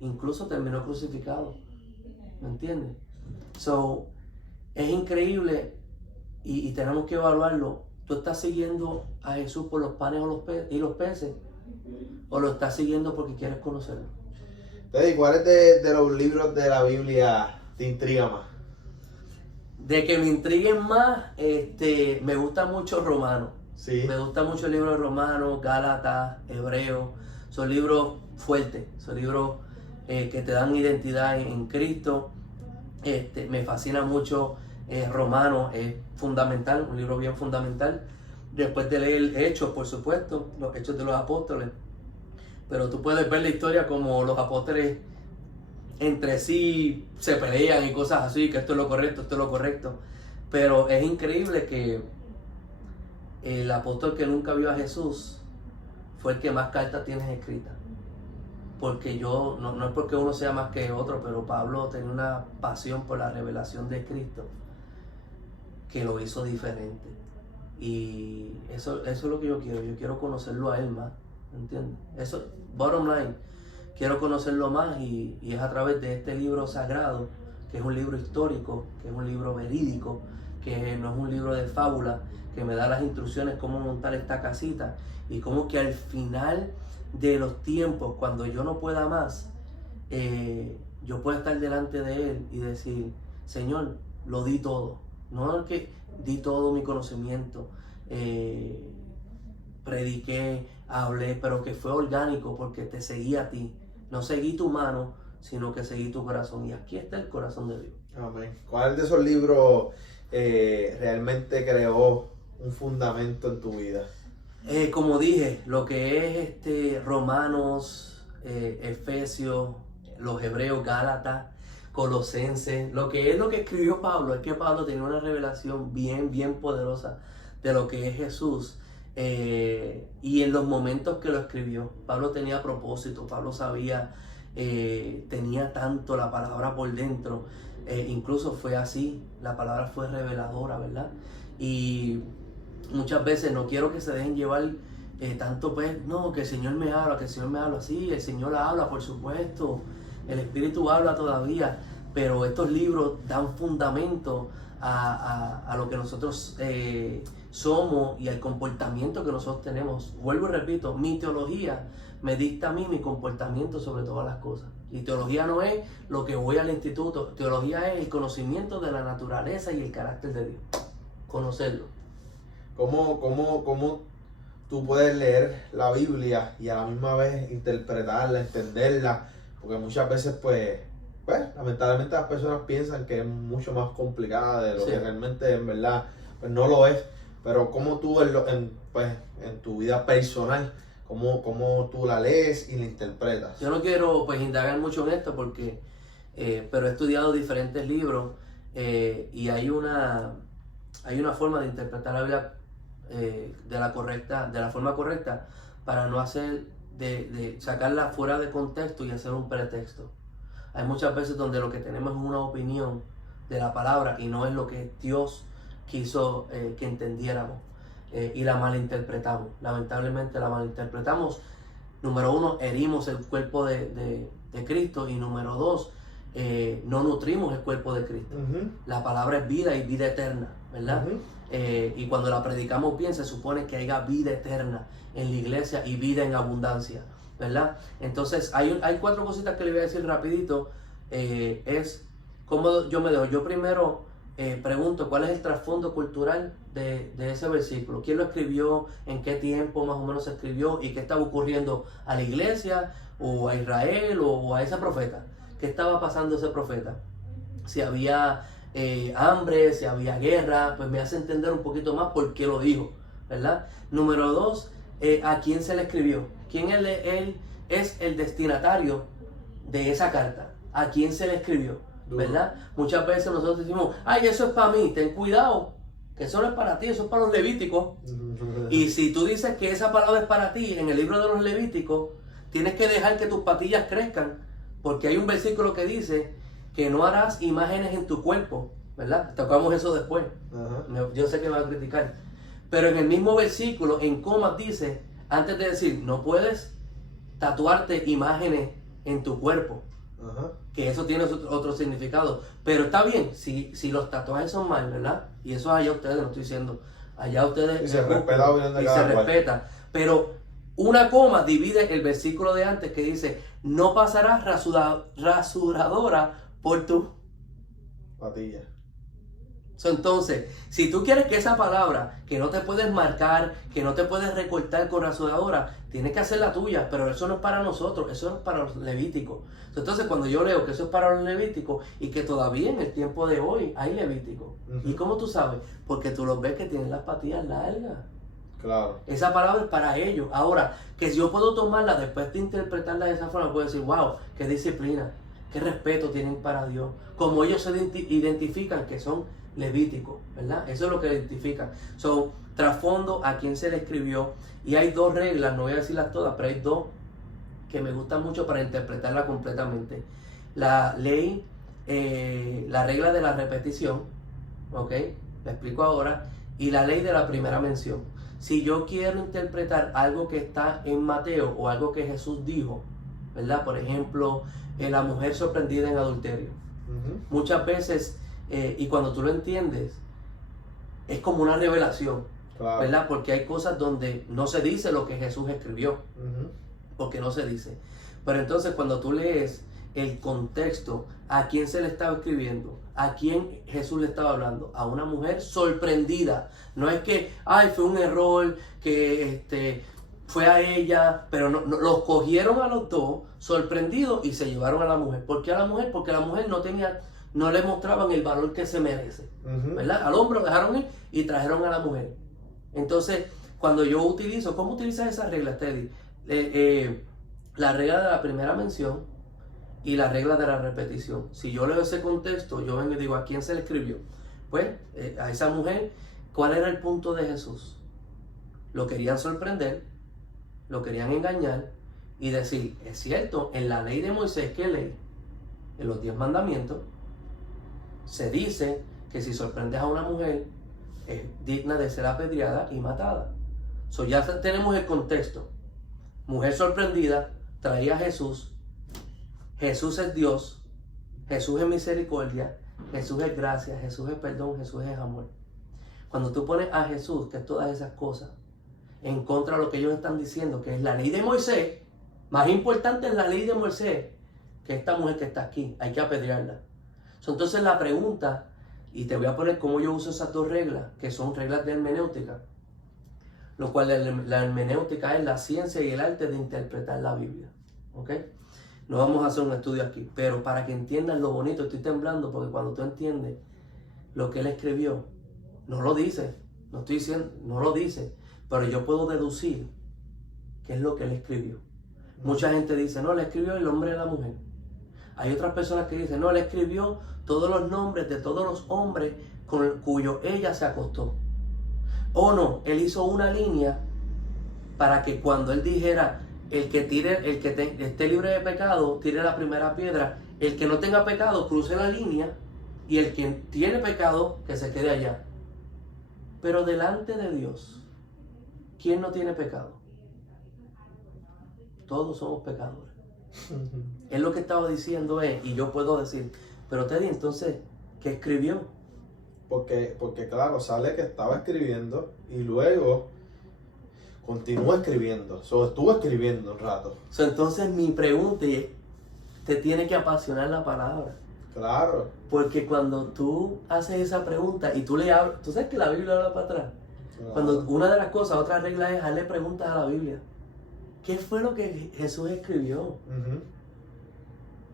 Incluso terminó crucificado. ¿Me entiendes? So, es increíble y tenemos que evaluarlo. ¿Tú estás siguiendo a Jesús por los panes y los peces? ¿O lo estás siguiendo porque quieres conocerlo? Entonces, ¿cuáles de los libros de la Biblia te intriga más? De que me intriguen más, me gusta mucho Romano. Sí. Me gusta mucho el libro de Romanos, Gálatas, Hebreos. Son libros fuertes, son libros que te dan identidad en Cristo. Me fascina mucho Romanos, es fundamental, un libro bien fundamental. Después de leer Hechos, por supuesto, los Hechos de los Apóstoles. Pero tú puedes ver la historia como los apóstoles entre sí se pelean y cosas así, que esto es lo correcto, esto es lo correcto. Pero es increíble que el apóstol que nunca vio a Jesús fue el que más cartas tienes escritas. Porque no es porque uno sea más que otro, pero Pablo tenía una pasión por la revelación de Cristo que lo hizo diferente. Y eso es lo que yo quiero conocerlo a él más, ¿entiendes? Eso, bottom line, quiero conocerlo más y es a través de este libro sagrado, que es un libro histórico, que es un libro verídico, que no es un libro de fábula, que me da las instrucciones cómo montar esta casita y cómo que al final de los tiempos, cuando yo no pueda más, yo pueda estar delante de Él y decir, Señor, lo di todo. No es que di todo mi conocimiento, prediqué, hablé, pero que fue orgánico porque te seguí a ti. No seguí tu mano, sino que seguí tu corazón. Y aquí está el corazón de Dios. Amén. ¿Cuál de esos libros realmente creó un fundamento en tu vida? Como dije, lo que es Romanos, Efesios, los Hebreos, Gálatas, Colosenses, lo que escribió Pablo, es que Pablo tenía una revelación bien poderosa de lo que es Jesús. Y en los momentos que lo escribió, Pablo tenía propósito, Pablo sabía, tenía tanto la palabra por dentro, incluso fue así, la palabra fue reveladora, ¿verdad? Y muchas veces no quiero que se dejen llevar tanto pues, no, que el Señor me habla, que el Señor me habla. Sí, el Señor habla, por supuesto. El Espíritu habla todavía. Pero estos libros dan fundamento a lo que nosotros somos y al comportamiento que nosotros tenemos. Vuelvo y repito, mi teología me dicta a mí mi comportamiento sobre todas las cosas. Y teología no es lo que voy al instituto. Teología es el conocimiento de la naturaleza y el carácter de Dios. Conocerlo. ¿Cómo tú puedes leer la Biblia y a la misma vez interpretarla, entenderla? Porque muchas veces, pues lamentablemente las personas piensan que es mucho más complicada de lo que realmente en verdad pues no lo es. Pero ¿cómo tú en tu vida personal, cómo tú la lees y la interpretas? Yo no quiero pues indagar mucho en esto porque pero he estudiado diferentes libros y hay una forma de interpretar la Biblia de la forma correcta para no hacer de sacarla fuera de contexto y hacer un pretexto. Hay muchas veces donde lo que tenemos es una opinión de la palabra y no es lo que Dios quiso que entendiéramos y la malinterpretamos. Lamentablemente la malinterpretamos. Número uno, herimos el cuerpo de Cristo y número dos, no nutrimos el cuerpo de Cristo. La palabra es vida y vida eterna, ¿verdad? Y cuando la predicamos bien se supone que haya vida eterna en la iglesia y vida en abundancia, ¿verdad? Entonces hay 4 cositas que le voy a decir rapidito. Es cómo yo me dejo. Yo primero pregunto cuál es el trasfondo cultural de ese versículo. ¿Quién lo escribió? ¿En qué tiempo más o menos se escribió? ¿Y qué estaba ocurriendo a la iglesia o a Israel o a ese profeta? ¿Qué estaba pasando ese profeta? Si había hambre, si había guerra, pues me hace entender un poquito más por qué lo dijo, ¿verdad? Número 2, ¿a quién se le escribió? ¿Quién él es el destinatario de esa carta? ¿A quién se le escribió? ¿Verdad? Muchas veces nosotros decimos, ay, eso es para mí, ten cuidado, que eso no es para ti, eso es para los levíticos. Y si tú dices que esa palabra es para ti, en el libro de los Levíticos, tienes que dejar que tus patillas crezcan, porque hay un versículo que dice que no harás imágenes en tu cuerpo, ¿verdad? Tocamos eso después. Yo sé que me va a criticar. Pero en el mismo versículo, en comas, dice, antes de decir, no puedes tatuarte imágenes en tu cuerpo. Que eso tiene otro significado. Pero está bien, si los tatuajes son mal, ¿verdad? Y eso allá ustedes, no estoy diciendo. Allá ustedes... Y se respeta. Pero una coma divide el versículo de antes que dice, no pasarás rasuradora por tu patilla. Entonces, si tú quieres que esa palabra, que no te puedes marcar, que no te puedes recortar con rasuradora, tienes que hacer la tuya, pero eso no es para nosotros, eso es para los levíticos. Entonces, cuando yo leo que eso es para los levíticos y que todavía en el tiempo de hoy hay levíticos, ¿y cómo tú sabes? Porque tú los ves que tienen las patillas largas. Claro. Esa palabra es para ellos. Ahora, que si yo puedo tomarla después de interpretarla de esa forma, puedo decir, wow, qué disciplina, qué respeto tienen para Dios. Como ellos se identifican que son levíticos, ¿verdad? Eso es lo que identifican. Trasfondo, a quién se le escribió. Y hay 2 reglas, no voy a decirlas todas, pero hay 2 que me gustan mucho para interpretarla completamente. La ley, la regla de la repetición, ¿ok? La explico ahora. Y la ley de la primera mención. Si yo quiero interpretar algo que está en Mateo o algo que Jesús dijo, ¿verdad? Por ejemplo, la mujer sorprendida en adulterio. Muchas veces, y cuando tú lo entiendes, es como una revelación, claro, ¿verdad? Porque hay cosas donde no se dice lo que Jesús escribió, porque no se dice. Pero entonces cuando tú lees el contexto, ¿a quién se le estaba escribiendo? ¿A quién Jesús le estaba hablando? A una mujer sorprendida. No es que, ay, fue un error, que fue a ella, pero no, los cogieron a los 2 sorprendidos y se llevaron a la mujer. ¿Por qué a la mujer? Porque la mujer no le mostraban el valor que se merece, ¿verdad? Al hombre lo dejaron ir y trajeron a la mujer. Entonces, cuando yo utilizo, ¿cómo utilizas esa regla, Teddy? La regla de la primera mención y la regla de la repetición. Si yo leo ese contexto, yo vengo y digo, ¿a quién se le escribió? Pues, a esa mujer, ¿cuál era el punto de Jesús? Lo querían sorprender, lo querían engañar y decir, es cierto, en la ley de Moisés, ¿qué ley? En los 10 mandamientos, se dice que si sorprendes a una mujer, es digna de ser apedreada y matada. So, ya tenemos el contexto. Mujer sorprendida, traía a Jesús. Jesús es Dios. Jesús es misericordia. Jesús es gracia. Jesús es perdón. Jesús es amor. Cuando tú pones a Jesús, que es todas esas cosas, en contra de lo que ellos están diciendo, que es la ley de Moisés, más importante es la ley de Moisés que esta mujer que está aquí. Hay que apedrearla. Entonces la pregunta, y te voy a poner cómo yo uso esas dos reglas, que son reglas de hermenéutica, lo cual la hermenéutica es la ciencia y el arte de interpretar la Biblia. ¿Ok? No vamos a hacer un estudio aquí, pero para que entiendan lo bonito, estoy temblando porque cuando tú entiendes lo que él escribió, no lo dice, no estoy diciendo, no lo dice, pero yo puedo deducir qué es lo que él escribió. Mucha gente dice, no, le escribió el hombre y la mujer. Hay otras personas que dicen, no, él escribió todos los nombres de todos los hombres con cuyo ella se acostó. O no, él hizo una línea para que cuando él dijera, el que esté libre de pecado, tire la primera piedra. El que no tenga pecado, cruce la línea. Y el que tiene pecado, que se quede allá. Pero delante de Dios, ¿quién no tiene pecado? Todos somos pecadores. Es lo que estaba diciendo y yo puedo decir, pero Teddy, entonces, ¿qué escribió? Porque claro, sale que estaba escribiendo y luego continuó escribiendo. Estuvo escribiendo un rato. Entonces mi pregunta es, te tiene que apasionar la palabra. Claro. Porque cuando tú haces esa pregunta y tú le hablas, tú sabes que la Biblia habla para atrás. Claro. Cuando una de las cosas, otra regla es darle preguntas a la Biblia. ¿Qué fue lo que Jesús escribió? Uh-huh.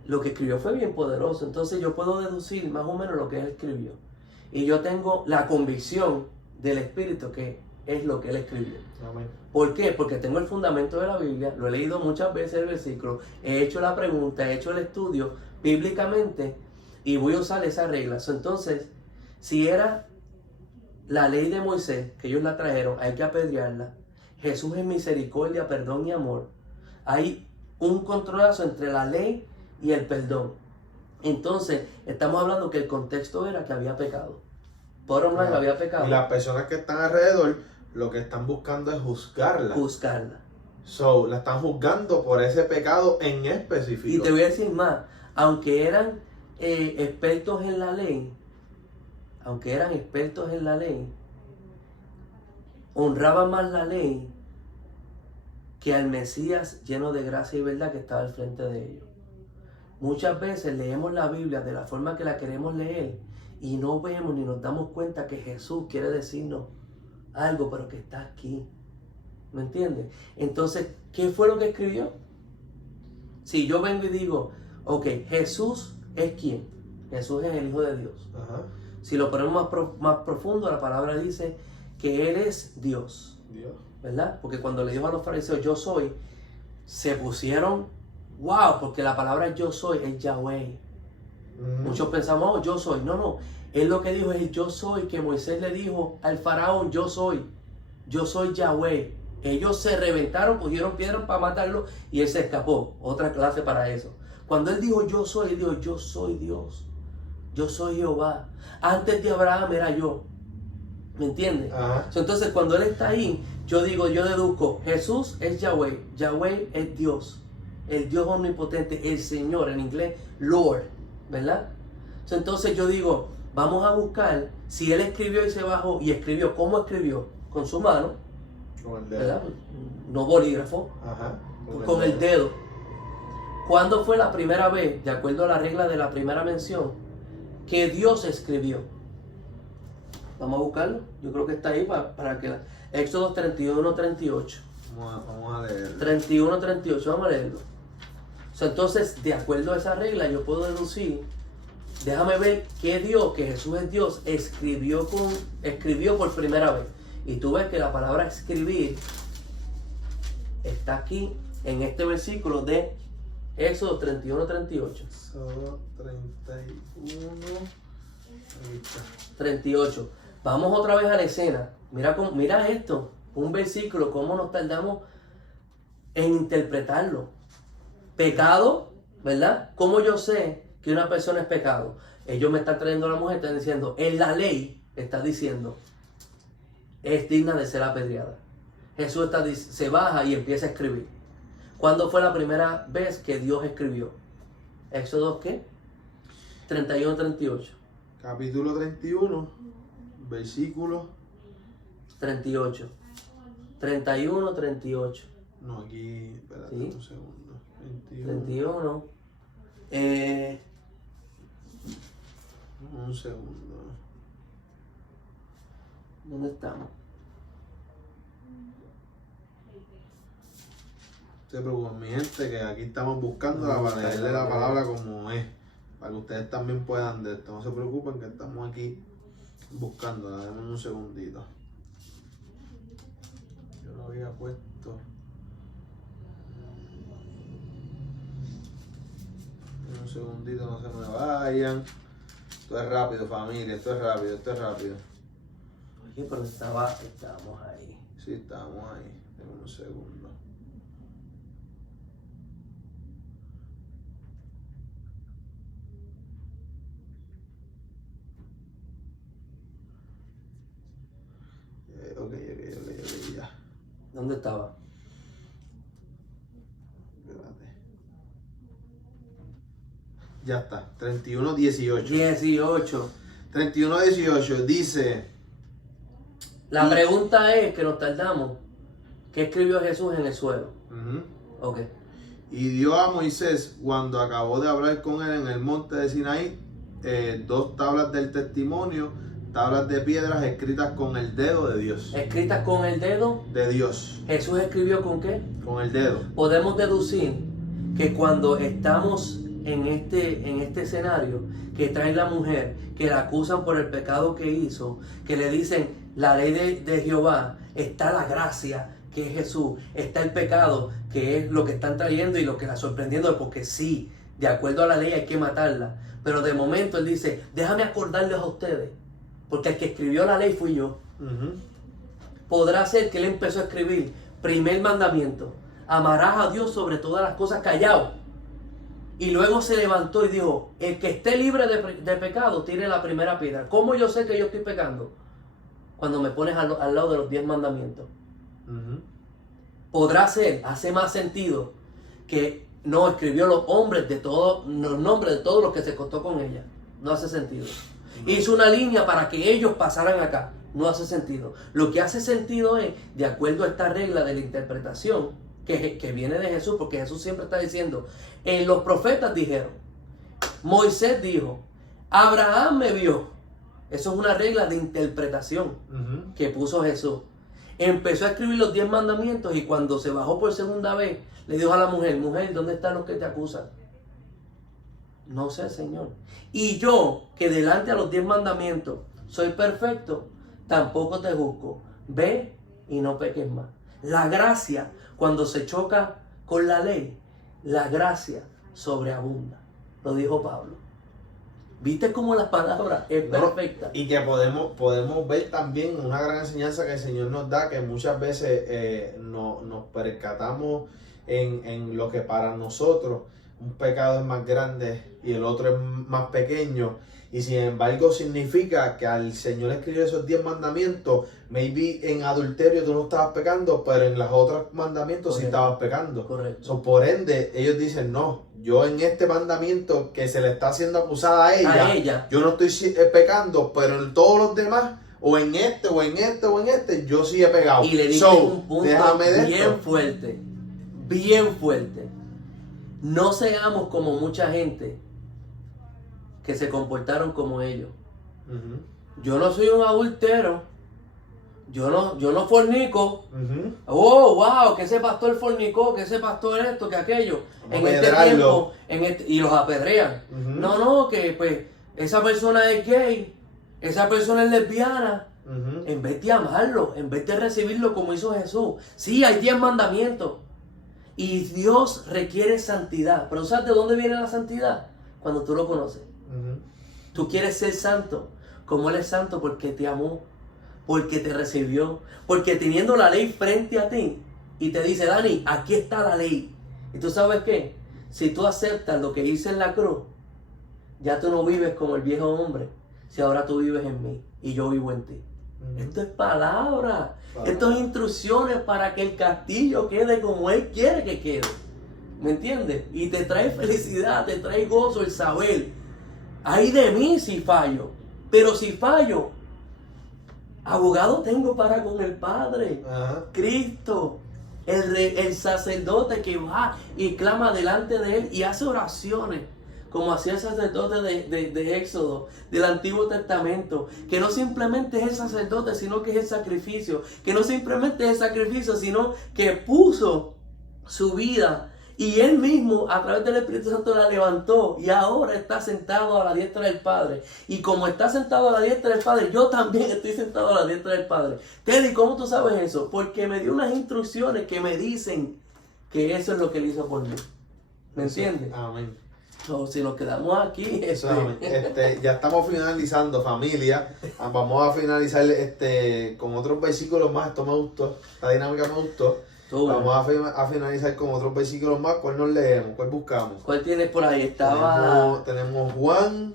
Lo que escribió fue bien poderoso. Entonces yo puedo deducir más o menos lo que él escribió. Y yo tengo la convicción del Espíritu que es lo que él escribió. Amén. ¿Por qué? Porque tengo el fundamento de la Biblia, lo he leído muchas veces el versículo, he hecho la pregunta, he hecho el estudio bíblicamente y voy a usar esas reglas. Entonces, si era la ley de Moisés, que ellos la trajeron, hay que apedrearla. Jesús es misericordia, perdón y amor. Hay un contraste entre la ley y el perdón. Entonces, estamos hablando que el contexto era que había pecado. Bottom line, había pecado. Y las personas que están alrededor, lo que están buscando es juzgarla. La están juzgando por ese pecado en específico. Y te voy a decir más, aunque eran expertos en la ley, honraban más la ley que al Mesías lleno de gracia y verdad que estaba al frente de ellos. Muchas veces leemos la Biblia de la forma que la queremos leer y no vemos ni nos damos cuenta que Jesús quiere decirnos algo, pero que está aquí. ¿Me entiendes? Entonces, ¿qué fue lo que escribió? Si yo vengo y digo, ok, Jesús es quién? Jesús es el Hijo de Dios. Ajá. Si lo ponemos más profundo, la palabra dice que Él es Dios. ¿Verdad? Porque cuando le dijo a los fariseos, yo soy, se pusieron, wow, porque la palabra yo soy es Yahweh. Muchos pensamos, oh, yo soy. No. Él lo que dijo es yo soy, que Moisés le dijo al faraón, yo soy Yahweh. Ellos se reventaron, cogieron piedras para matarlo y él se escapó. Otra clase para eso. Cuando él dijo yo soy, él dijo yo soy Dios. Yo soy Jehová. Antes de Abraham era yo. ¿Me entiendes? Entonces cuando él está ahí, yo deduzco, Jesús es Yahweh. Yahweh es Dios. El Dios omnipotente, el Señor, en inglés, Lord. ¿Verdad? Entonces yo digo, vamos a buscar si él escribió y se bajó y escribió. ¿Cómo escribió? Con su mano. Con el dedo. ¿Verdad? No bolígrafo. Ajá. Con el dedo. ¿Cuándo fue la primera vez, de acuerdo a la regla de la primera mención, que Dios escribió? Vamos a buscarlo. Yo creo que está ahí para que... Éxodo 31-38. Vamos a leerlo. 31-38, vamos a leerlo. Entonces, de acuerdo a esa regla, yo puedo deducir, déjame ver qué Dios, que Jesús es Dios, escribió por primera vez. Y tú ves que la palabra escribir está aquí en este versículo de Éxodo 31-38. Éxodo 31. 38. Vamos otra vez a la escena. Mira esto, un versículo, cómo nos tardamos en interpretarlo. Pecado, ¿verdad? ¿Cómo yo sé que una persona es pecado? Ellos me están trayendo a la mujer, están diciendo, en la ley está diciendo, es digna de ser apedreada. Jesús se baja y empieza a escribir. ¿Cuándo fue la primera vez que Dios escribió? Éxodo, ¿qué? 31-38. Capítulo 31, versículo... 38. 31-38. No, aquí, espérate ¿Sí? un segundo. 21. 31. Un segundo. ¿Dónde estamos? No se preocupen, mi gente, que aquí estamos buscando para leerle la palabra como es. Para que ustedes también puedan de esto. No se preocupen que estamos aquí buscándola. Denme un segundito. Yo lo había puesto. Un segundito, no se me vayan. Esto es rápido, familia. Esto es rápido, esto es rápido. Oye, pero estábamos ahí. Sí, estamos ahí. Denme un segundo. Ok, ya. ¿Dónde estaba? Espérate. Ya está. 31-18. 18. 31-18 dice. La pregunta es que nos tardamos. ¿Qué escribió Jesús en el suelo? Ok. Y dio a Moisés, cuando acabó de hablar con él en el monte de Sinaí, 2 tablas del testimonio, tablas de piedras escritas con el dedo de Dios. Escritas con el dedo. De Dios. ¿Jesús escribió con qué? Con el dedo. Podemos deducir que cuando estamos en este escenario, que trae la mujer, que la acusan por el pecado que hizo, que le dicen la ley de Jehová, está la gracia, que es Jesús, está el pecado, que es lo que están trayendo y lo que la sorprendiendo, porque sí, de acuerdo a la ley hay que matarla. Pero de momento él dice, déjame acordarles a ustedes, porque el que escribió la ley fui yo. Podrá ser que él empezó a escribir, primer mandamiento, amarás a Dios sobre todas las cosas, callado. Y luego se levantó y dijo, el que esté libre de pecado, tire la primera piedra. ¿Cómo yo sé que yo estoy pecando? Cuando me pones al lado de los 10 mandamientos. Podrá ser, hace más sentido, que no escribió los nombres de todos los que se acostó con ella. No hace sentido. Hizo una línea para que ellos pasaran acá. No hace sentido. Lo que hace sentido es, de acuerdo a esta regla de la interpretación, que viene de Jesús, porque Jesús siempre está diciendo, los profetas dijeron, Moisés dijo, Abraham me vio. Eso es una regla de interpretación que puso Jesús. Empezó a escribir los 10 mandamientos y cuando se bajó por segunda vez, le dijo a la mujer, mujer, ¿dónde están los que te acusan? No sé, Señor. Y yo, que delante a los 10 mandamientos soy perfecto, tampoco te juzgo. Ve y no peques más. La gracia, cuando se choca con la ley, la gracia sobreabunda. Lo dijo Pablo. ¿Viste cómo la palabra es perfecta? Y que podemos ver también una gran enseñanza que el Señor nos da, que muchas veces nos percatamos en lo que para nosotros un pecado es más grande y el otro es más pequeño. Y sin embargo significa que al Señor escribir esos 10 mandamientos, maybe en adulterio tú no estabas pecando, pero en los otros mandamientos sí estabas pecando. Correcto. So, por ende, ellos dicen, no, yo en este mandamiento que se le está haciendo acusada a ella, yo no estoy pecando, pero en todos los demás, o en este, o en este, o en este, yo sí he pegado. Y le dije un punto bien fuerte, bien fuerte. No seamos como mucha gente que se comportaron como ellos. Yo no soy un adultero. Yo no fornico. Oh, wow, que ese pastor fornicó, que ese pastor esto, que aquello. En este tiempo, y los apedrean. No, que pues esa persona es gay, esa persona es lesbiana. En vez de amarlo, en vez de recibirlo como hizo Jesús. Sí, hay 10 mandamientos. Y Dios requiere santidad. Pero ¿sabes de dónde viene la santidad? Cuando tú lo conoces. Tú quieres ser santo, como Él es santo, porque te amó, porque te recibió, porque teniendo la ley frente a ti, y te dice, Dani, aquí está la ley. Y tú sabes qué, si tú aceptas lo que hice en la cruz, ya tú no vives como el viejo hombre, si ahora tú vives en mí, y yo vivo en ti. Esto es palabra. Palabra. Esto es instrucciones para que el castillo quede como Él quiere que quede. ¿Me entiendes? Y te trae felicidad, te trae gozo el saber. Ay de mí si fallo. Pero si fallo, abogado tengo para con el Padre. Ajá. Cristo. El sacerdote que va y clama delante de Él y hace oraciones. Como hacía el sacerdote de Éxodo, del Antiguo Testamento, que no simplemente es el sacerdote, sino que es el sacrificio, que no simplemente es el sacrificio, sino que puso su vida y Él mismo a través del Espíritu Santo la levantó y ahora está sentado a la diestra del Padre. Y como está sentado a la diestra del Padre, yo también estoy sentado a la diestra del Padre. Teddy, ¿cómo tú sabes eso? Porque me dio unas instrucciones que me dicen que eso es lo que Él hizo por mí. ¿Me entiendes? Amén. O si nos quedamos aquí, Ya estamos finalizando, familia. Vamos a finalizar con otros versículos más. Esto me gustó, esta dinámica me gustó. Vamos a finalizar con otros versículos más. ¿Cuál nos leemos? ¿Cuál buscamos? ¿Cuál tienes por ahí? Tenemos Juan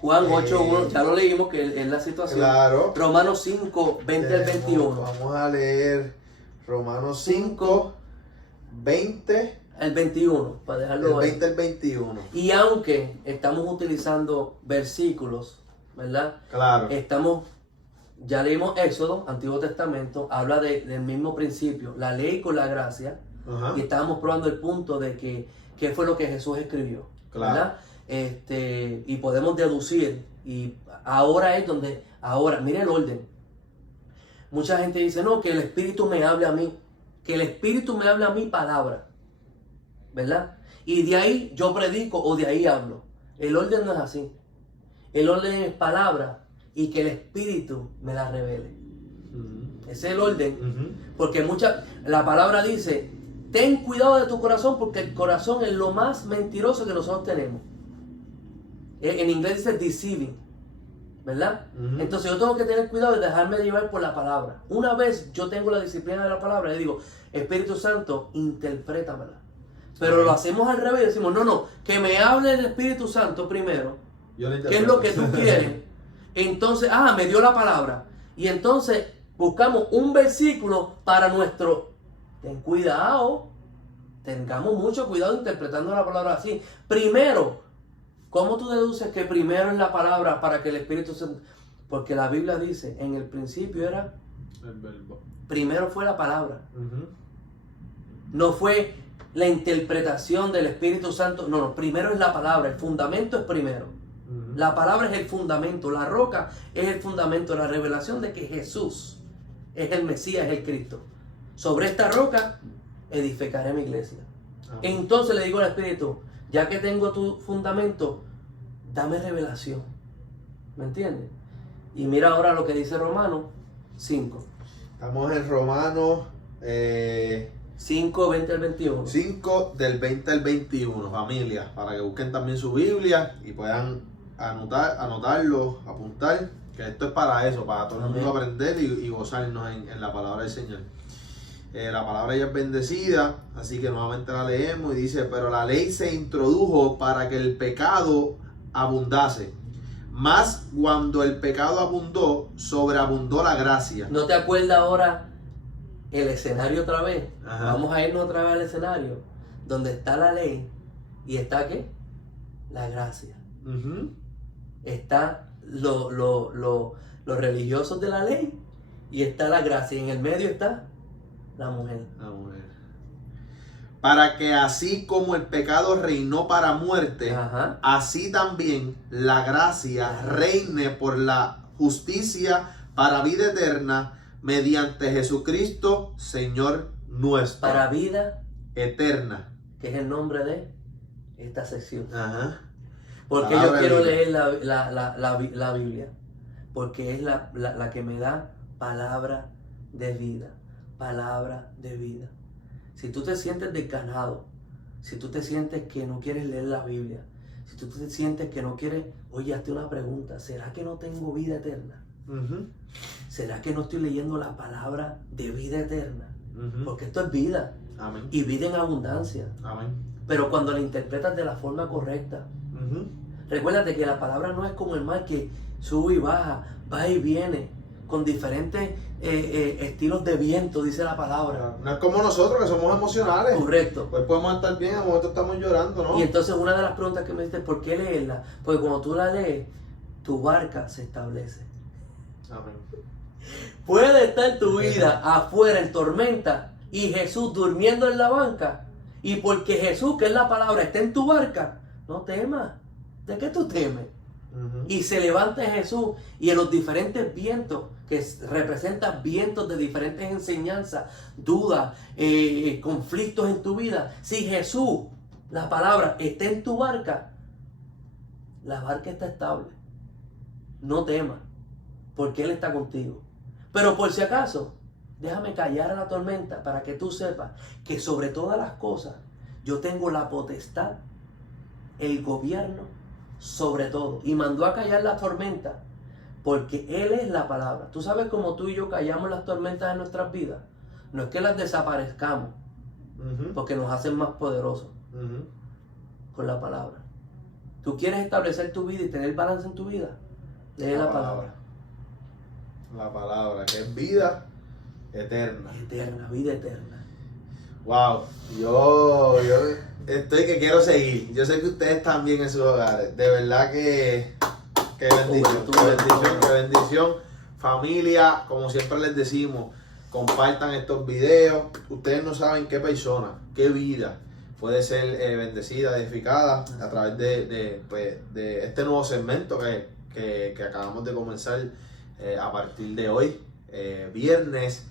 8:1, ya lo leímos, que es la situación. Claro. Romanos 5, 20 al 21. Vamos a leer Romanos 5, 20. El 21, para dejarlo ahí. El 20 al 21. Y aunque estamos utilizando versículos, ¿verdad? Claro. Ya leímos Éxodo, Antiguo Testamento, habla del mismo principio, la ley con la gracia. Ajá. Y estábamos probando el punto de que qué fue lo que Jesús escribió. Claro. ¿Verdad? Y podemos deducir. Y ahora es donde, mire el orden. Mucha gente dice, no, que el Espíritu me hable a mí. Que el Espíritu me hable a mí palabra. ¿Verdad? Y de ahí yo predico o de ahí hablo. El orden no es así. El orden es palabra y que el Espíritu me la revele. Ese es el orden. Porque la palabra dice, ten cuidado de tu corazón porque el corazón es lo más mentiroso que nosotros tenemos. En inglés dice deceiving, ¿verdad? Entonces yo tengo que tener cuidado de dejarme llevar por la palabra. Una vez yo tengo la disciplina de la palabra, le digo, Espíritu Santo, interprétamela. Pero lo hacemos al revés, decimos, no, que me hable el Espíritu Santo primero. ¿Qué es lo que tú quieres? Entonces, me dio la palabra. Y entonces buscamos un versículo para nuestro. Ten cuidado. Tengamos mucho cuidado interpretando la palabra así. Primero, ¿cómo tú deduces que primero es la palabra para que el Espíritu Santo? Porque la Biblia dice, en el principio era el verbo. Primero fue la palabra. No fue la interpretación del Espíritu Santo. No, primero es la palabra. El fundamento es primero. La palabra es el fundamento. La roca es el fundamento. La revelación de que Jesús es el Mesías, es el Cristo. Sobre esta roca edificaré mi iglesia. Entonces le digo al Espíritu, ya que tengo tu fundamento, dame revelación. ¿Me entiendes? Y mira ahora lo que dice Romanos 5. Estamos en Romanos 5, 20 al 21. 5 del 20 al 21, familia, para que busquen también su Biblia y puedan anotarlo, apuntar, que esto es para eso, para todo el mundo aprender y gozarnos en la palabra del Señor. La palabra ya es bendecida, así que nuevamente la leemos y dice, pero la ley se introdujo para que el pecado abundase. Mas cuando el pecado abundó, sobreabundó la gracia. ¿No te acuerdas ahora el escenario otra vez? Ajá. Vamos a irnos otra vez al escenario donde está la ley y está ¿qué? La gracia. Está los religiosos de la ley y está la gracia. Y en el medio está la mujer. La mujer. Para que así como el pecado reinó para muerte, así también la gracia reine por la justicia para vida eterna mediante Jesucristo, Señor nuestro. Para vida eterna. Que es el nombre de esta sección. Porque Palabra yo quiero Biblia. leer la Biblia. Porque es la que me da palabra de vida. Palabra de vida. Si tú te sientes desganado, si tú te sientes que no quieres leer la Biblia, si tú te sientes que no quieres, oye, hazte una pregunta, ¿será que no tengo vida eterna? ¿Será que no estoy leyendo la palabra de vida eterna? Porque esto es vida. Amén. Y vida en abundancia. Amén. Pero cuando la interpretas de la forma correcta. Recuérdate que la palabra no es como el mar que sube y baja, va y viene. con diferentes estilos de viento, dice la palabra. No es como nosotros que somos emocionales. Correcto. Pues podemos estar bien, a momento estamos llorando, ¿no? Y entonces una de las preguntas que me diste, ¿por qué leerla? Porque cuando tú la lees, tu barca se establece. Amén. Puede estar tu vida afuera en tormenta y Jesús durmiendo en la banca. Y porque Jesús, que es la palabra, está en tu barca, no temas. ¿De qué tú temes? Y se levanta Jesús y en los diferentes vientos, que representan vientos de diferentes enseñanzas, dudas, conflictos en tu vida. Si Jesús, la palabra, está en tu barca, la barca está estable. No temas, porque Él está contigo. Pero por si acaso, déjame callar a la tormenta para que tú sepas que sobre todas las cosas yo tengo la potestad, el gobierno sobre todo. Y mandó a callar la tormenta porque Él es la palabra. Tú sabes cómo tú y yo callamos las tormentas en nuestras vidas. No es que las desaparezcamos, porque nos hacen más poderosos con la palabra. ¿Tú quieres establecer tu vida y tener balance en tu vida? Lee la palabra. La palabra, que es vida eterna. Eterna, vida eterna. Wow, yo estoy que quiero seguir. Yo sé que ustedes también en sus hogares. De verdad que bendición, qué bendición. Familia, como siempre les decimos, compartan estos videos. Ustedes no saben qué persona, qué vida puede ser bendecida, edificada a través de este nuevo segmento que acabamos de comenzar a partir de hoy, viernes.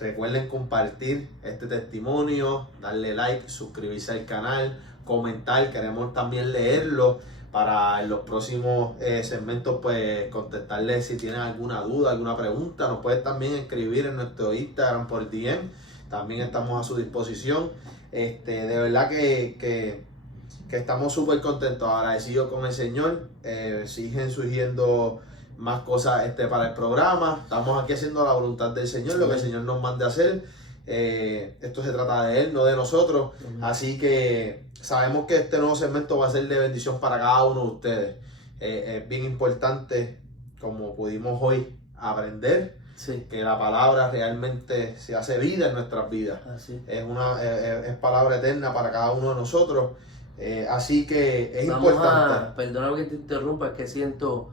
Recuerden compartir este testimonio, darle like, suscribirse al canal, comentar. Queremos también leerlo para en los próximos segmentos pues contestarles si tienen alguna duda, alguna pregunta. Nos pueden también escribir en nuestro Instagram por DM, también estamos a su disposición. De verdad que estamos súper contentos, agradecidos con el Señor. Siguen surgiendo más cosas para el programa. Estamos aquí haciendo la voluntad del Señor, lo que el Señor nos mande a hacer. Esto se trata de Él, no de nosotros. Así que sabemos que este nuevo segmento va a ser de bendición para cada uno de ustedes. Es bien importante, como pudimos hoy aprender, que la palabra realmente se hace vida en nuestras vidas. Es palabra eterna para cada uno de nosotros. Así que es importante. Perdóname que te interrumpa, es que siento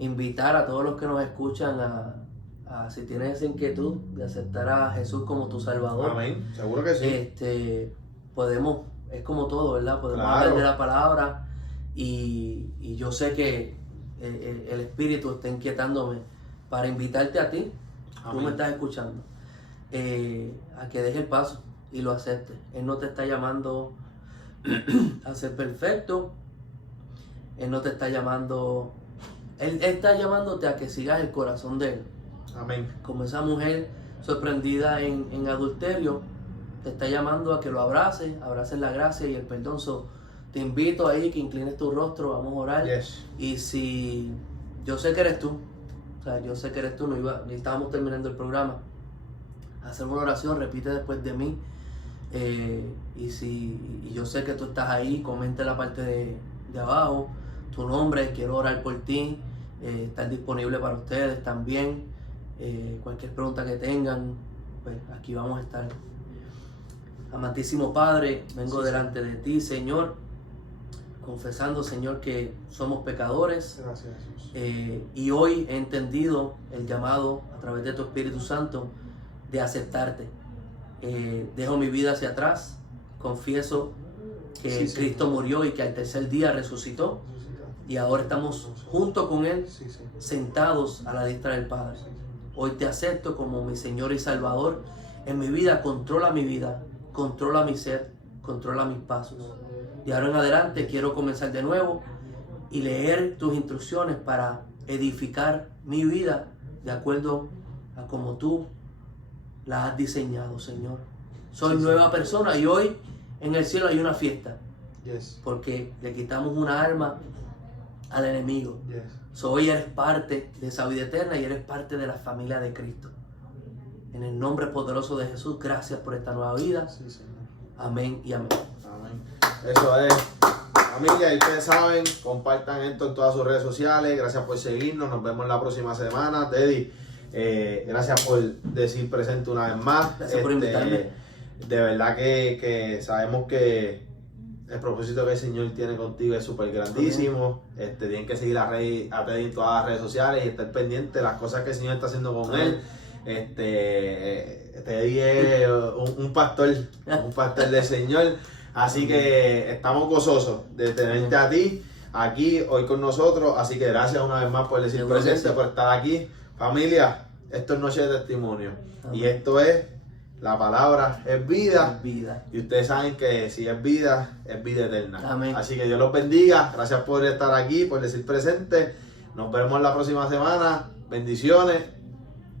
invitar a todos los que nos escuchan a si tienes esa inquietud de aceptar a Jesús como tu Salvador. Amén, seguro que sí. Podemos, es como todo, ¿verdad? Podemos aprender la palabra y yo sé que el Espíritu está inquietándome para invitarte a ti. Amén. Tú me estás escuchando, a que dejes el paso y lo aceptes. Él no te está llamando a ser perfecto. Él no te está llamando... Él está llamándote a que sigas el corazón de Él. Amén. Como esa mujer sorprendida en adulterio, te está llamando a que lo abraces la gracia y el perdón. Te invito ahí que inclines tu rostro, vamos a orar. Yes. Y si yo sé que eres tú, ni estábamos terminando el programa, hacer una oración, repite después de mí. Y yo sé que tú estás ahí, comenta en la parte de abajo tu nombre, quiero orar por ti, estar disponible para ustedes también. Cualquier pregunta que tengan, pues aquí vamos a estar. Amantísimo Padre, vengo delante de ti, Señor, confesando, Señor, que somos pecadores. Gracias, Jesús. Y hoy he entendido el llamado a través de tu Espíritu Santo de aceptarte. Dejo mi vida hacia atrás, confieso que Cristo murió y que al tercer día resucitó. Y ahora estamos junto con Él, sentados a la diestra del Padre. Hoy te acepto como mi Señor y Salvador. En mi vida, controla mi ser, controla mis pasos. De ahora en adelante quiero comenzar de nuevo y leer tus instrucciones para edificar mi vida de acuerdo a como tú la has diseñado, Señor. Soy nueva persona y hoy en el cielo hay una fiesta. Porque le quitamos una arma al enemigo. Hoy eres parte de esa vida eterna y eres parte de la familia de Cristo. En el nombre poderoso de Jesús, gracias por esta nueva vida. Amén y amén. Amén. Eso es. Familia, y ustedes saben, compartan esto en todas sus redes sociales. Gracias por seguirnos. Nos vemos la próxima semana. Teddy, gracias por decir presente una vez más. Gracias por invitarme. De verdad que sabemos que el propósito que el Señor tiene contigo es súper grandísimo. Tienen que seguir a Teddy en todas las redes sociales y estar pendiente de las cosas que el Señor está haciendo con él. Teddy es un pastor del Señor. Así que estamos gozosos de tenerte a ti aquí hoy con nosotros. Así que gracias una vez más por decir presente, por estar aquí. Familia, esto es Noche de Testimonio. Y esto es, la palabra es vida. Es vida. Y ustedes saben que si es vida eterna. Amén. Así que Dios los bendiga. Gracias por estar aquí, por decir presente. Nos vemos la próxima semana. Bendiciones.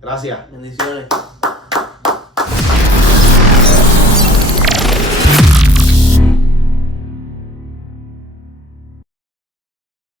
Gracias. Bendiciones.